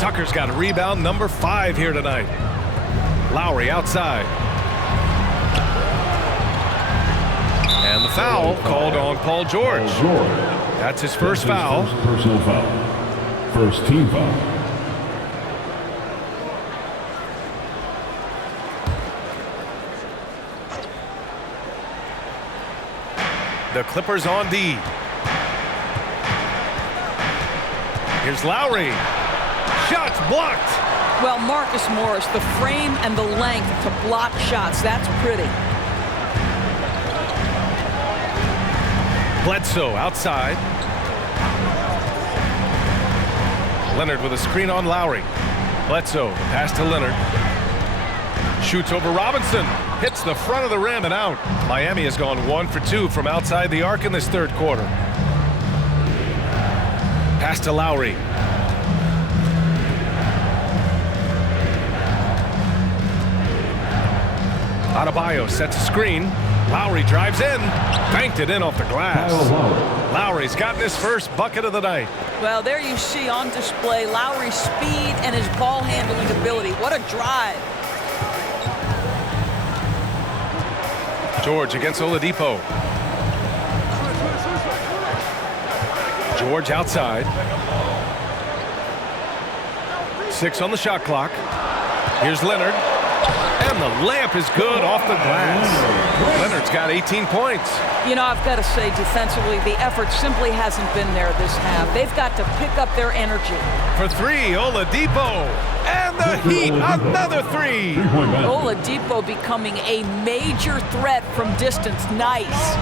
Tucker's got a rebound, number 5 here tonight. Lowry outside. And the foul called on Paul George. That's his first foul. First personal foul. First team foul. The Clippers on D. Here's Lowry. Shots blocked. Well, Marcus Morris, the frame and the length to block shots, that's pretty. Bledsoe outside. Leonard with a screen on Lowry. Bledsoe, pass to Leonard. Shoots over Robinson. Hits the front of the rim and out. Miami has gone 1 for 2 from outside the arc in this third quarter. Pass to Lowry. Adebayo sets a screen. Lowry drives in. Banked it in off the glass. Lowry's gotten his first bucket of the night. Well, there you see on display Lowry's speed and his ball handling ability. What a drive. George against Oladipo. George outside. 6 on the shot clock. Here's Leonard. And the layup is good off the glass. Leonard's got 18 points. You know, I've got to say, defensively, the effort simply hasn't been there this half. They've got to pick up their energy. For 3, Oladipo. And the Heat, another 3. Oladipo becoming a major threat from distance. Nice.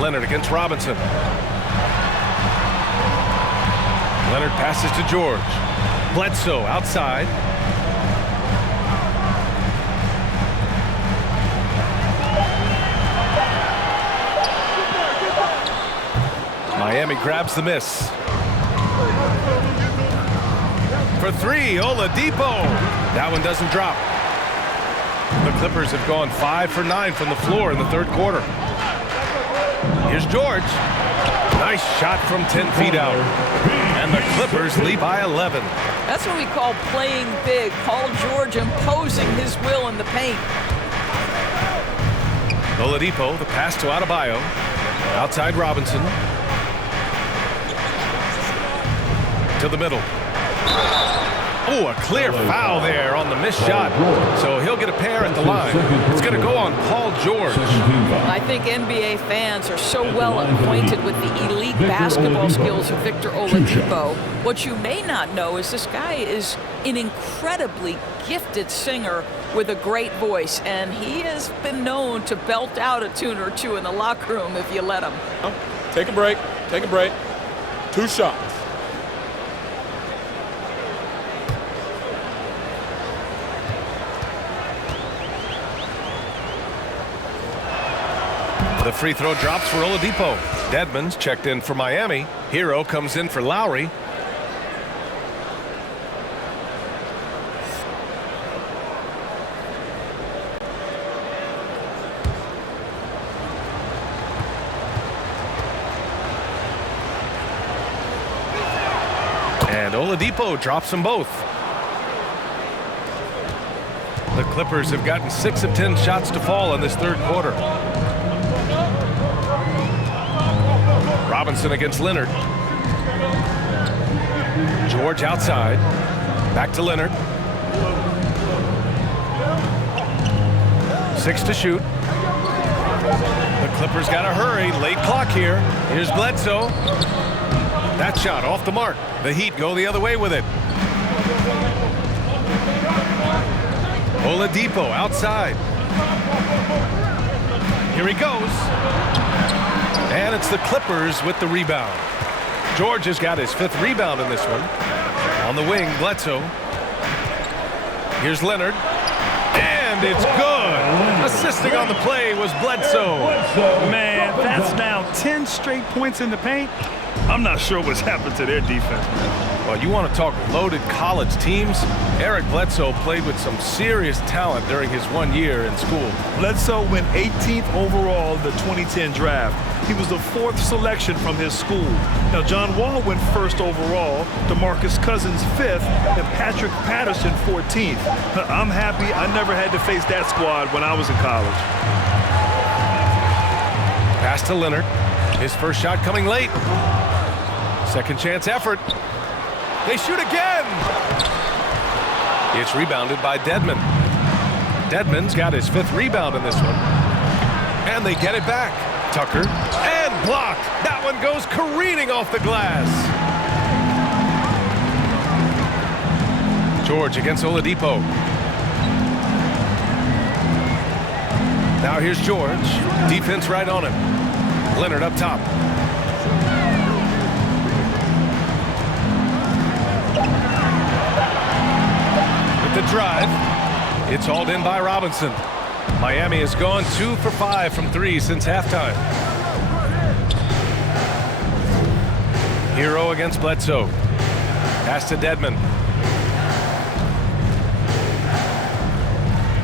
Leonard against Robinson. Leonard passes to George. Bledsoe outside. Miami grabs the miss. For 3, Oladipo. That one doesn't drop. The Clippers have gone 5 for 9 from the floor in the third quarter. Here's George. Nice shot from 10 feet out. And the Clippers lead by 11. That's what we call playing big. Paul George imposing his will in the paint. Oladipo, the pass to Adebayo. Outside Robinson. To the middle. Oh, a clear foul there on the missed shot. So he'll get a pair at the line. It's going to go on Paul George. I think NBA fans are so well acquainted with the elite basketball skills of Victor Oladipo. What you may not know is this guy is an incredibly gifted singer with a great voice, and he has been known to belt out a tune or two in the locker room if you let him. Take a break. Take a break. 2 shots. The free throw drops for Oladipo. Dedmon's checked in for Miami. Hero comes in for Lowry. And Oladipo drops them both. The Clippers have gotten 6 of 10 shots to fall in this third quarter. Robinson against Leonard. George outside. Back to Leonard. 6 to shoot. The Clippers got to hurry. Late clock here. Here's Bledsoe. That shot off the mark. The Heat go the other way with it. Oladipo outside. Here he goes. And it's the Clippers with the rebound. George has got his 5th rebound in this one. On the wing, Bledsoe. Here's Leonard. And it's good. Assisting on the play was Bledsoe. Man, that's now 10 straight points in the paint. I'm not sure what's happened to their defense. Well, you want to talk loaded college teams? Eric Bledsoe played with some serious talent during his 1 year in school. Bledsoe went 18th overall in the 2010 draft. He was the 4th selection from his school. Now, John Wall went 1st overall, DeMarcus Cousins 5th, and Patrick Patterson 14th. I'm happy I never had to face that squad when I was in college. Pass to Leonard. His first shot coming late. Second chance effort. They shoot again. It's rebounded by Dedmon. Dedmon's got his 5th rebound in this one. And they get it back. Tucker. And blocked. That one goes careening off the glass. George against Oladipo. Now here's George. Defense right on him. Leonard up top. With the drive. It's hauled in by Robinson. Miami has gone 2 for 5 from 3 since halftime. Hero against Bledsoe. Pass to Dedmon.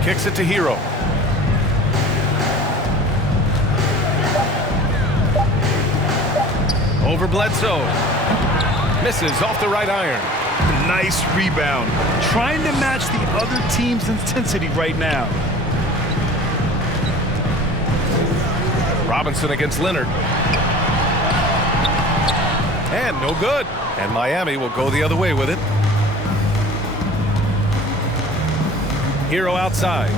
Kicks it to Hero. Over Bledsoe. Misses off the right iron. Nice rebound. Trying to match the other team's intensity right now. Robinson against Leonard. And no good. And Miami will go the other way with it. Hero outside.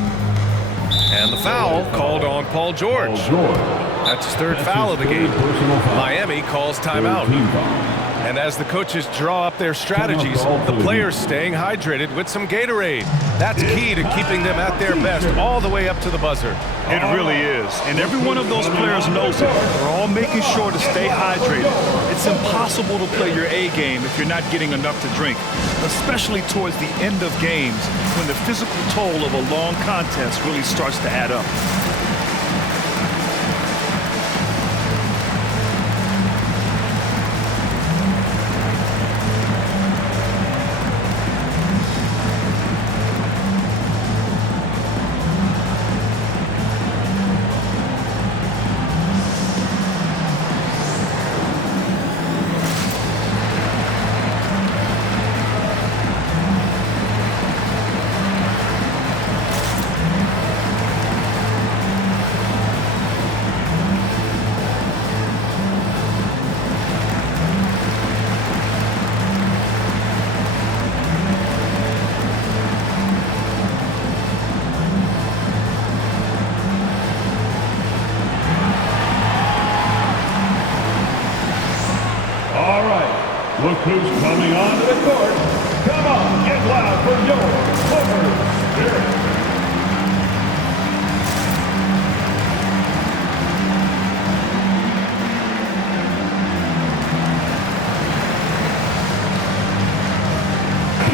And the foul called on Paul George. That's his 3rd foul of the game. Miami calls timeout. And as the coaches draw up their strategies, the players staying hydrated with some Gatorade. That's key to keeping them at their best all the way up to the buzzer. It really is. And every one of those players knows it. They're all making sure to stay hydrated. It's impossible to play your A game if you're not getting enough to drink, especially towards the end of games when the physical toll of a long contest really starts to add up. Look who's coming onto the court. Come on, get loud for your Clippers Spirit.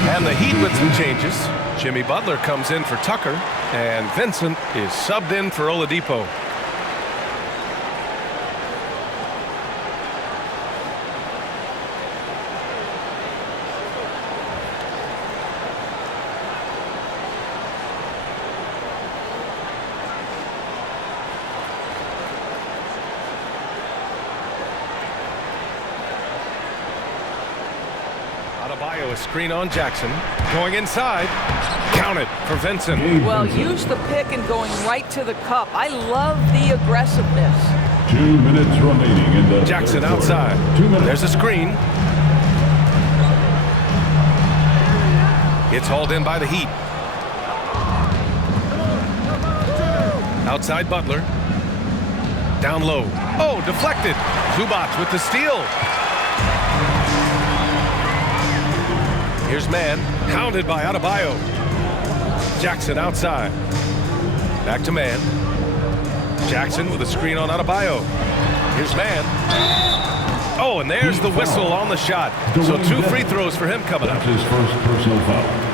And the Heat with some changes. Jimmy Butler comes in for Tucker, and Vincent is subbed in for Oladipo. Adebayo, a screen on Jackson. Going inside. Counted for Vincent. Well, use the pick and going right to the cup. I love the aggressiveness. 2 minutes remaining in the Jackson outside. 2 minutes. There's a screen. It's hauled in by the Heat. Outside Butler. Down low. Oh, deflected. Zubac with the steal. Here's Mann, hounded by Adebayo. Jackson outside. Back to Mann. Jackson with a screen on Adebayo. Here's Mann. Oh, and there's the whistle on the shot. So 2 free throws for him coming up. That's his first personal foul.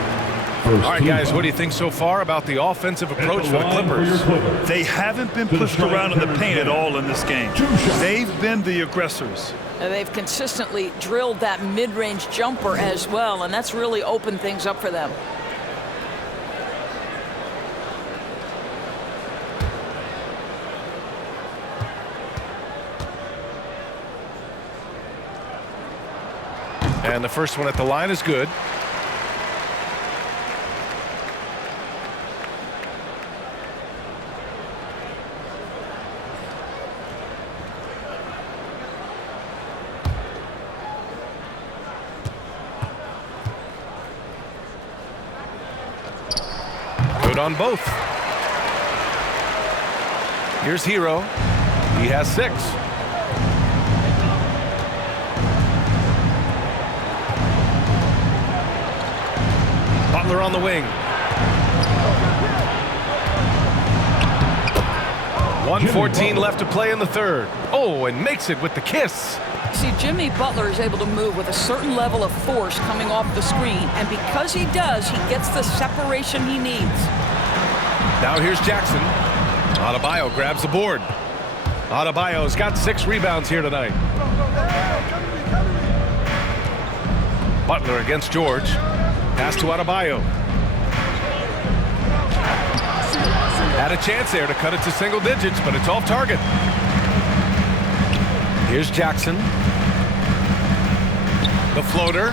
All right, guys, what do you think so far about the offensive approach for the Clippers? They haven't been pushed around in the paint at all in this game. They've been the aggressors. And they've consistently drilled that mid-range jumper as well, and that's really opened things up for them. And the first one at the line is good. Good on both. Here's Hero. He has 6. Butler on the wing. 1:14 left to play in the third. Oh, and makes it with the kiss. See, Jimmy Butler is able to move with a certain level of force coming off the screen, and because he does, he gets the separation he needs. Now here's Jackson. Adebayo grabs the board. Adebayo's got 6 rebounds here tonight. Butler against George. Pass to Adebayo. Had a chance there to cut it to single digits, but it's off target. Here's Jackson. The floater.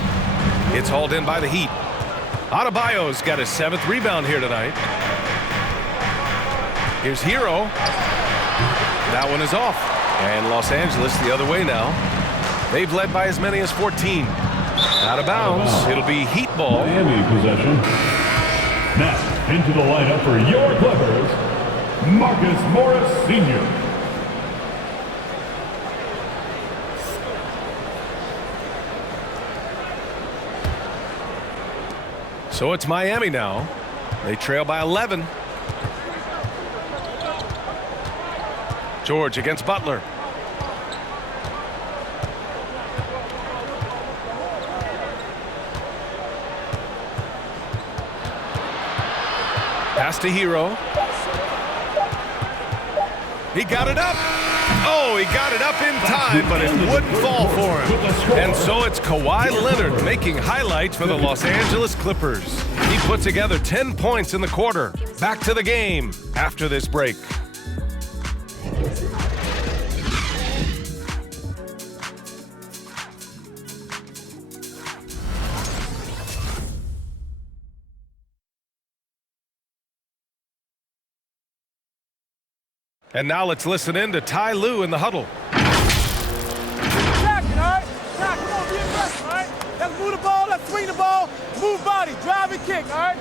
It's hauled in by the Heat. Adebayo's got his 7th rebound here tonight. Here's Hero. That one is off. And Los Angeles the other way now. They've led by as many as 14. Out of bounds. It'll be Heat ball. Miami possession. Now into the lineup for your Clippers, Marcus Morris Sr. So it's Miami now. They trail by 11. George against Butler. Pass to Hero. He got it up. Oh, he got it up in time, but it wouldn't fall for him. And so it's Kawhi Leonard making highlights for the Los Angeles Clippers. He put together 10 points in the quarter. Back to the game after this break. And now let's listen in to Ty Lue in the huddle. Attack it, all right? Attack, come on, be aggressive, all right? Let's move the ball, let's swing the ball, move body, drive and kick, all right?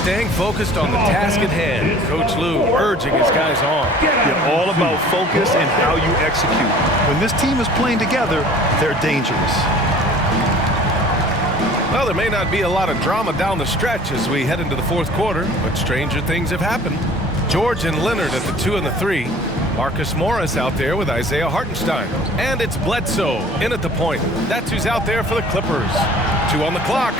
Staying focused on the task at hand. Coach Lue urging his guys on. Yeah, all about focus and how you execute. When this team is playing together, they're dangerous. Well, there may not be a lot of drama down the stretch as we head into the fourth quarter, but stranger things have happened. George and Leonard at the 2 and the 3. Marcus Morris out there with Isaiah Hartenstein. And it's Bledsoe in at the point. That's who's out there for the Clippers. 2 on the clock.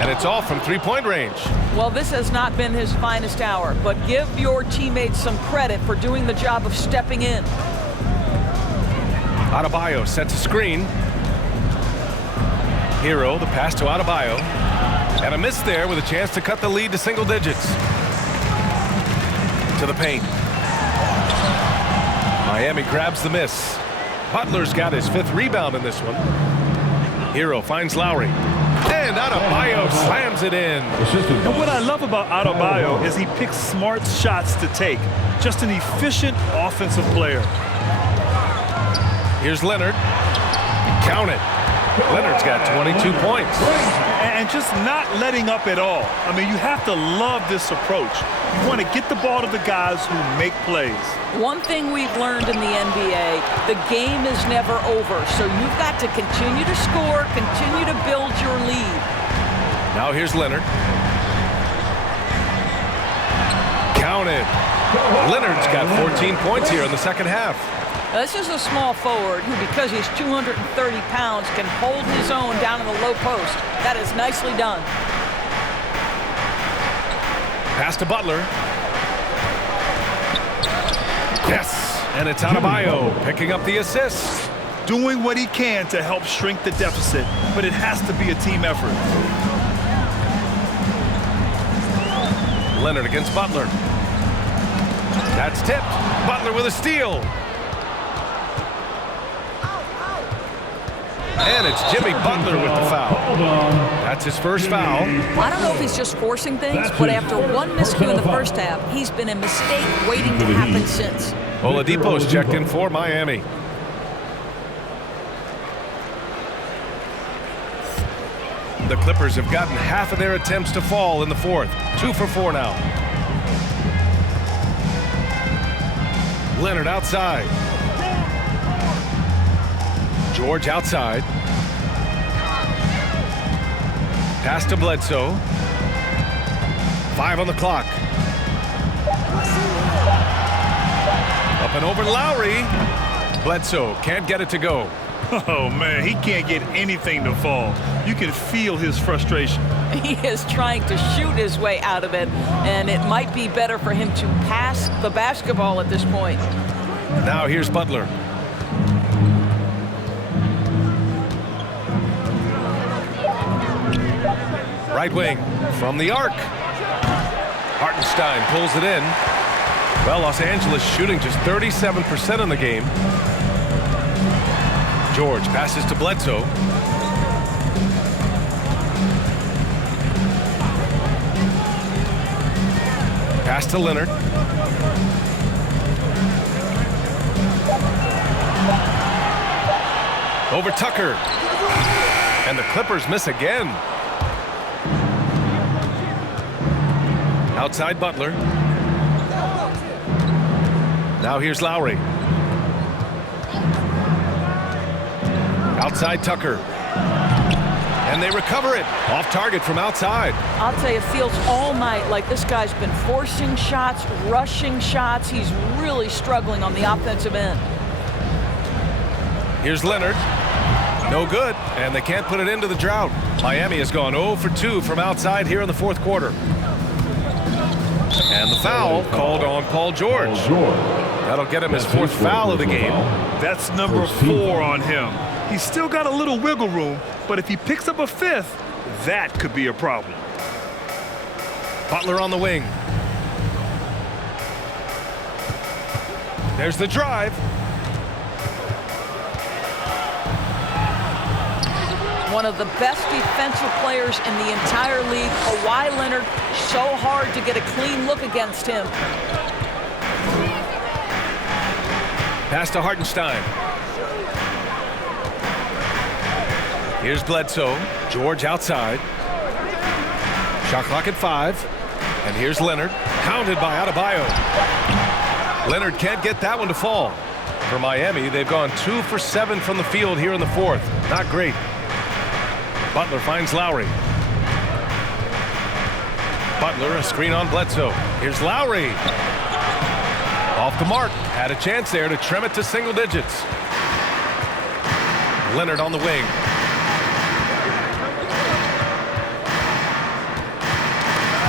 And it's all from three-point range. Well, this has not been his finest hour, but give your teammates some credit for doing the job of stepping in. Adebayo sets a screen. Hero, the pass to Adebayo. And a miss there with a chance to cut the lead to single digits. To the paint. Miami grabs the miss. Butler's got his 5th rebound in this one. Hero finds Lowry. And Adebayo slams it in. And what I love about Adebayo is he picks smart shots to take. Just an efficient offensive player. Here's Leonard. Count it. Leonard's got 22 points. And just not letting up at all. I mean, you have to love this approach. You want to get the ball to the guys who make plays. One thing we've learned in the NBA, the game is never over. So you've got to continue to score, continue to build your lead. Now here's Leonard. Count it. Leonard's got 14 points here in the second half. Now, this is a small forward who, because he's 230 pounds, can hold his own down in the low post. That is nicely done. Pass to Butler. Yes, and it's Adebayo picking up the assist. Doing what he can to help shrink the deficit, but it has to be a team effort. Leonard against Butler. That's tipped. Butler with a steal. And it's Jimmy Butler with the foul. That's his first foul. I don't know if he's just forcing things, but after one miscue in the first half, he's been a mistake waiting to happen since. Oladipo's checked in for Miami. The Clippers have gotten half of their attempts to fall in the fourth. 2 for 4 now. Leonard outside. George outside. Pass to Bledsoe. 5 on the clock. Up and over Lowry. Bledsoe can't get it to go. Oh, man, he can't get anything to fall. You can feel his frustration. He is trying to shoot his way out of it, and it might be better for him to pass the basketball at this point. Now here's Butler. Right wing from the arc. Hartenstein pulls it in. Well, Los Angeles shooting just 37% in the game. George passes to Bledsoe. Pass to Leonard. Over Tucker. And the Clippers miss again. Outside Butler. Now here's Lowry. Outside Tucker. And they recover it. Off target from outside. I'll tell you, it feels all night like this guy's been forcing shots, rushing shots. He's really struggling on the offensive end. Here's Leonard. No good, and they can't put it into the drought. Miami has gone 0 for 2 from outside here in the fourth quarter. And the foul called on Paul George. That'll get him his fourth foul of the game. That's number 4 on him. He's still got a little wiggle room, but if he picks up a fifth, that could be a problem. Butler on the wing. There's the drive. One of the best defensive players in the entire league. Kawhi Leonard, so hard to get a clean look against him. Pass to Hartenstein. Here's Bledsoe. George outside. Shot clock at 5. And here's Leonard. Hounded by Adebayo. Leonard can't get that one to fall. For Miami, they've gone 2 for 7 from the field here in the fourth. Not great. Butler finds Lowry. Butler, a screen on Bledsoe. Here's Lowry. Off the mark. Had a chance there to trim it to single digits. Leonard on the wing.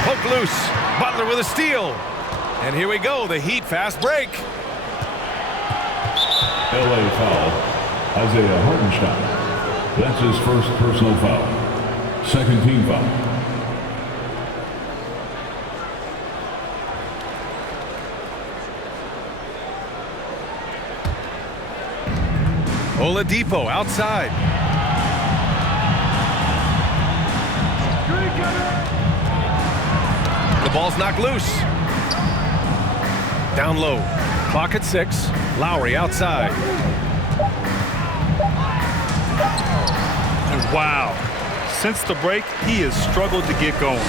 Poke loose. Butler with a steal. And here we go, the Heat fast break. LA foul. Isaiah Hartenstein. That's his first personal foul. Second team foul. Oladipo outside. The ball's knocked loose. Down low. Clock at 6. Lowry outside. Wow. Since the break, he has struggled to get going.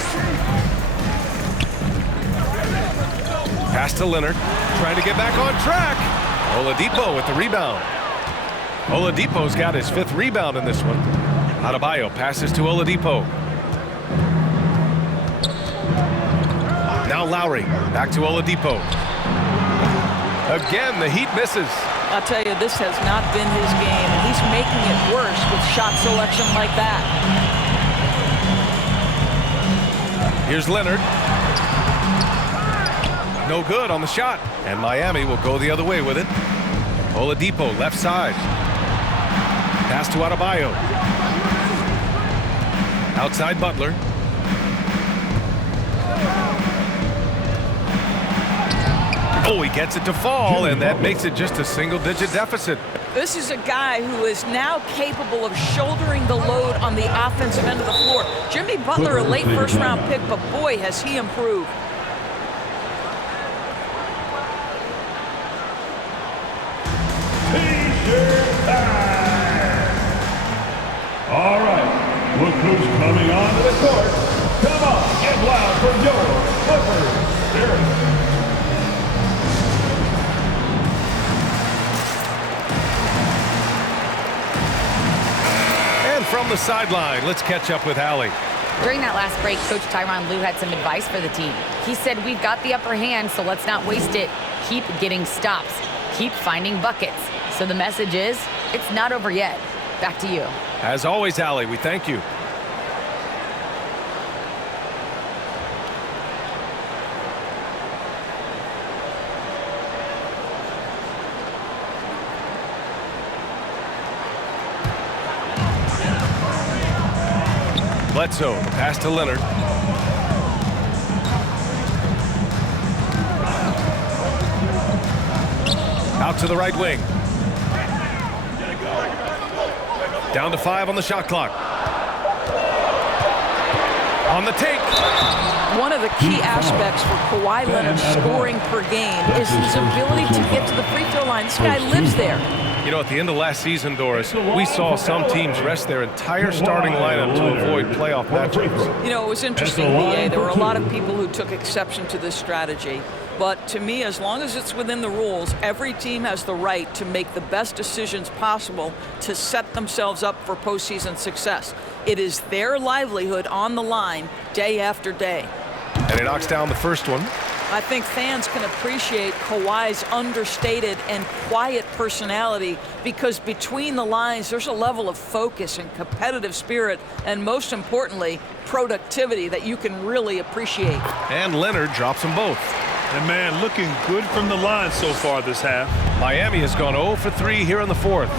Pass to Leonard. Trying to get back on track. Oladipo with the rebound. Oladipo's got his 5th rebound in this one. Adebayo passes to Oladipo. Now Lowry. Back to Oladipo. Again, the Heat misses. I'll tell you, this has not been his game, and he's making it worse with shot selection like that. Here's Leonard. No good on the shot, and Miami will go the other way with it. Oladipo left side. Pass to Adebayo. Outside Butler. Oh, he gets it to fall, and that makes it just a single-digit deficit. This is a guy who is now capable of shouldering the load on the offensive end of the floor. Jimmy Butler, a late first-round pick, but boy, has he improved. T-shirt time. All right, look who's coming onto the court. Come on, get loud for your Clippers. Derek. From the sideline, let's catch up with Allie. During that last break, Coach Tyronn Lue had some advice for the team. He said, we've got the upper hand, so let's not waste it. Keep getting stops. Keep finding buckets. So the message is, it's not over yet. Back to you. As always, Allie, we thank you. Bledsoe, the pass to Leonard. Out to the right wing. Down to 5 on the shot clock. On the take. One of the key aspects for Kawhi Leonard scoring per game is his ability to get to the free throw line. This guy lives there. You know, at the end of last season, Doris, we saw some teams rest their entire starting lineup to avoid playoff matchups. You know, it was interesting, BA. There were a lot of people who took exception to this strategy. But to me, as long as it's within the rules, every team has the right to make the best decisions possible to set themselves up for postseason success. It is their livelihood on the line day after day. And he knocks down the first one. I think fans can appreciate Kawhi's understated and quiet personality because between the lines, there's a level of focus and competitive spirit, and most importantly, productivity that you can really appreciate. And Leonard drops them both. And man, looking good from the line so far this half. Miami has gone 0 for 3 here in the fourth.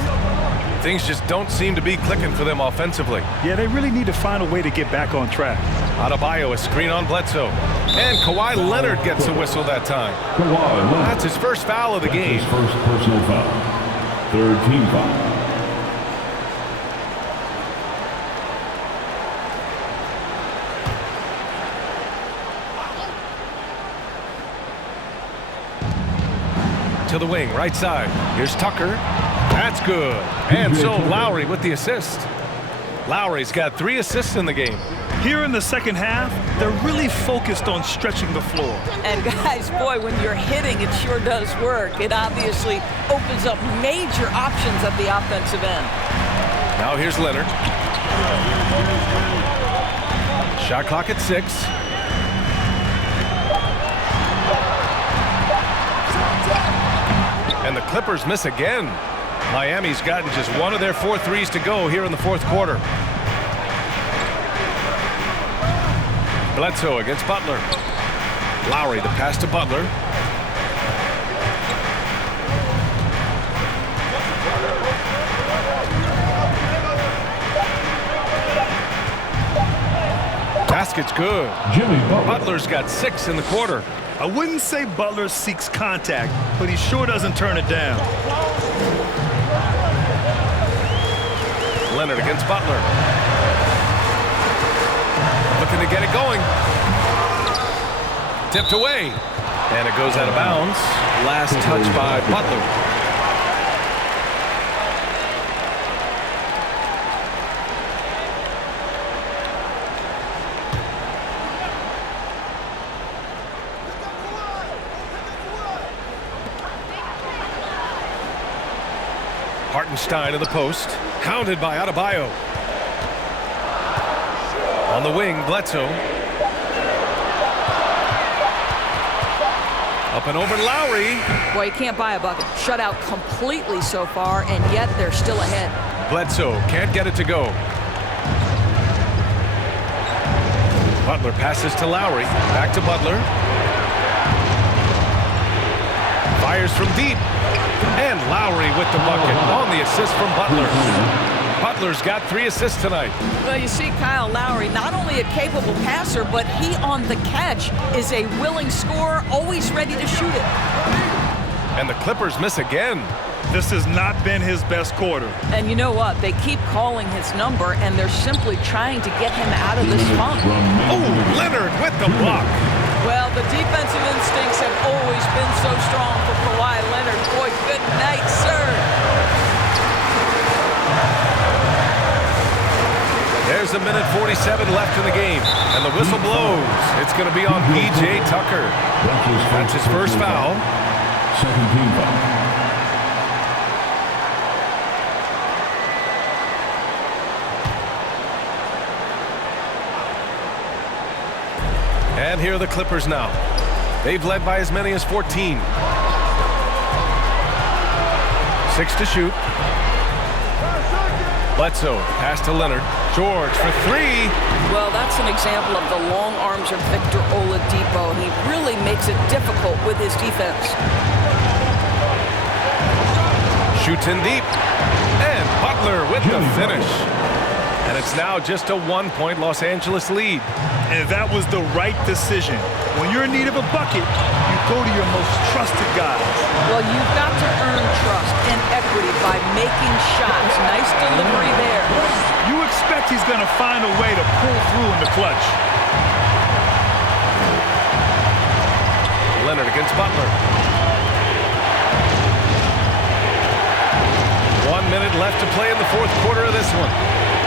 Things just don't seem to be clicking for them offensively. Yeah, they really need to find a way to get back on track. Adebayo, a screen on Bledsoe. And Kawhi Leonard gets a whistle that time. That's his first foul of the game. His first personal foul. Third team foul. To the wing, right side. Here's Tucker. That's good. And so Lowry with the assist. Lowry's got 3 assists in the game. Here in the second half, they're really focused on stretching the floor. And guys, boy, when you're hitting, it sure does work. It obviously opens up major options at the offensive end. Now here's Leonard. Shot clock at 6. And the Clippers miss again. Miami's gotten just one of their 4 threes to go here in the fourth quarter. Bledsoe against Butler. Lowry, the pass to Butler. Basket's good. Jimmy Butler's got 6 in the quarter. I wouldn't say Butler seeks contact, but he sure doesn't turn it down. Leonard against Butler. Looking to get it going. Tipped away. And it goes out of bounds. Last touch by Butler. Hartenstein in the post. Hounded by Adebayo. On the wing, Bledsoe. Up and over Lowry. Boy, you can't buy a bucket. Shut out completely so far, and yet they're still ahead. Bledsoe can't get it to go. Butler passes to Lowry. Back to Butler. Fires from deep. And Lowry with the bucket on the assist from Butler. Butler's got 3 assists tonight. Well, you see Kyle Lowry, not only a capable passer, but he on the catch is a willing scorer, always ready to shoot it. And the Clippers miss again. This has not been his best quarter. And you know what? They keep calling his number, and they're simply trying to get him out of this funk. Oh, Leonard with the block. Well, the defensive instincts have always been so strong for Kawhi Leonard. Boy, good night, sir. There's a minute 47 left in the game, and the whistle blows. It's going to be on P.J. Tucker. That's his first foul. Second team foul. And here are the Clippers now. They've led by as many as 14. 6 to shoot. Bledsoe, pass to Leonard. George for 3. Well, that's an example of the long arms of Victor Oladipo. He really makes it difficult with his defense. Shoots in deep. And Butler with the finish. And it's now just a 1-point Los Angeles lead. And that was the right decision. When you're in need of a bucket, you go to your most trusted guys. Well, you've got to earn trust and equity by making shots. Nice delivery there. You expect he's going to find a way to pull through in the clutch. Leonard against Butler. 1 minute left to play in the fourth quarter of this one.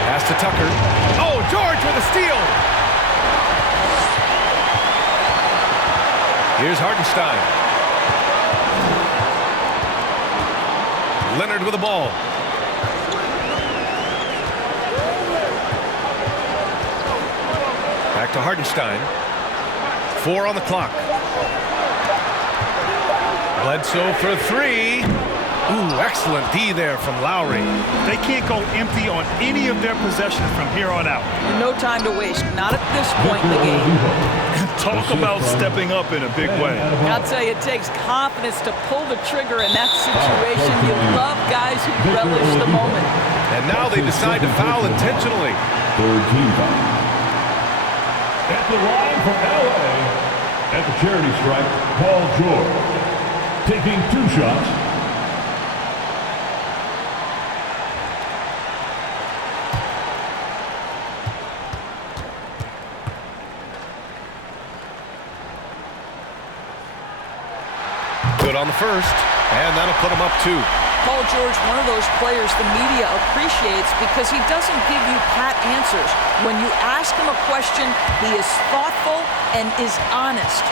Pass to Tucker. Oh, George with a steal. Here's Hartenstein. Leonard with the ball. Back to Hartenstein. 4 on the clock. Bledsoe for 3. Ooh, excellent D there from Lowry. They can't go empty on any of their possessions from here on out. No time to waste. Not at this point in the game. Talk about stepping up in a big way. I'll tell you, it takes confidence to pull the trigger in that situation. You love guys who relish the moment. And now they decide to foul intentionally. Third team foul. At the line for LA, at the charity stripe, Paul George. Taking 2 shots. Good on the first, and that'll put him up 2. Paul George, one of those players the media appreciates because he doesn't give you pat answers. When you ask him a question, he is thoughtful and is honest.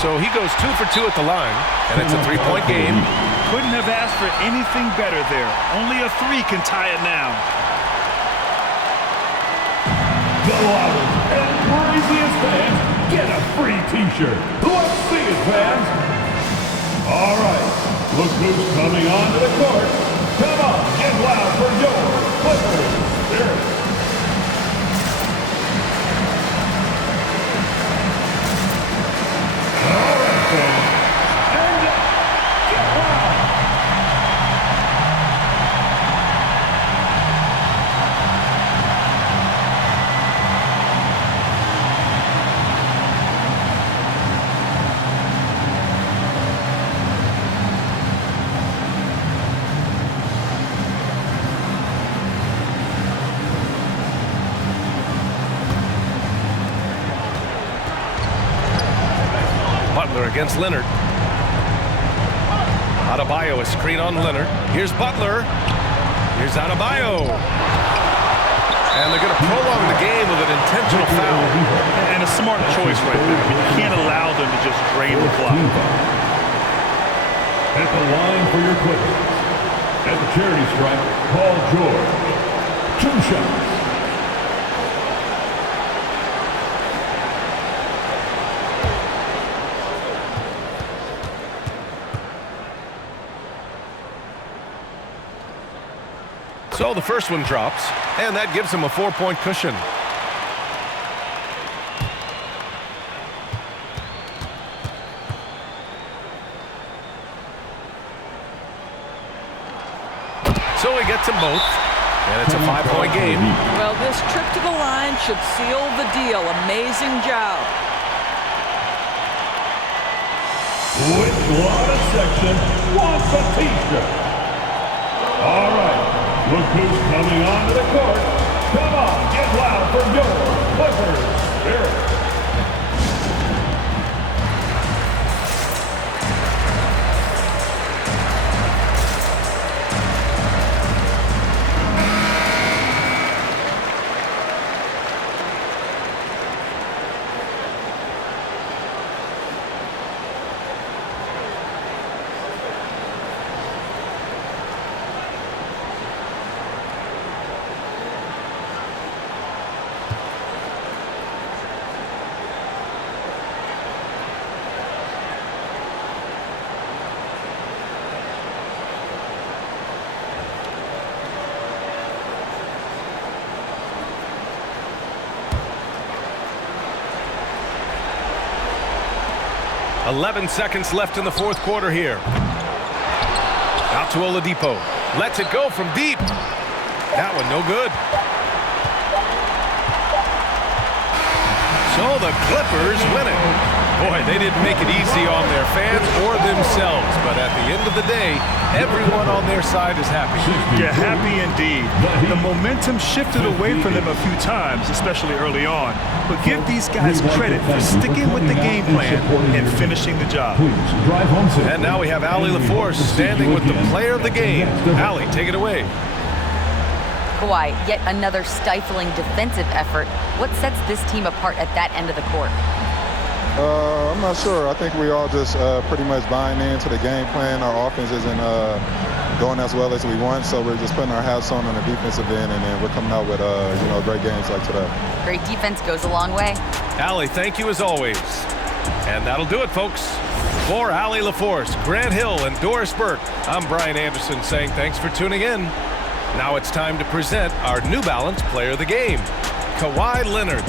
So he goes 2 for 2 at the line, and it's a 3-point game. Couldn't have asked for anything better there. Only a 3 can tie it now. The loudest and craziest fans get a free T-shirt. Let's see it, fans. All right, look who's coming onto the court. Come on, get loud for your Clippers Spirit. All right, fans, stand up, get loud. Butler against Leonard. Adebayo, a screen on Leonard. Here's Butler. Here's Adebayo. And they're going to prolong the game with an intentional foul. And a smart choice right there. I mean, you can't allow them to just drain the clock. At the line for your Clippers. At the charity stripe, Paul George. 2 shots. So the first one drops, and that gives him a 4-point cushion. So he gets them both, and it's a 5-point game. Well, this trip to the line should seal the deal. Amazing job. Which Lana section wants a T-shirt? All right, look who's coming onto the court. Come on, get loud for your Clippers Spirit. 11 seconds left in the fourth quarter here. Out to Oladipo. Lets it go from deep. That one no good. So the Clippers win it. Boy, they didn't make it easy on their fans or themselves, but at the end of the day, everyone on their side is happy. Yeah, happy indeed. The momentum shifted away from them a few times, especially early on. But give these guys credit for sticking with the game plan and finishing the job. And now we have Allie LaForce standing with the player of the game. Allie, take it away. Kawhi, yet another stifling defensive effort. What sets this team apart at that end of the court? I'm not sure. I think we all just pretty much buying into the game plan. Our offense isn't going as well as we want, so we're just putting our hats on the defensive end, and then we're coming out with great games like today. Great defense goes a long way. Allie, thank you as always. And that'll do it, folks. For Allie LaForce, Grant Hill, and Doris Burke, I'm Brian Anderson saying thanks for tuning in. Now it's time to present our New Balance Player of the Game, Kawhi Leonard.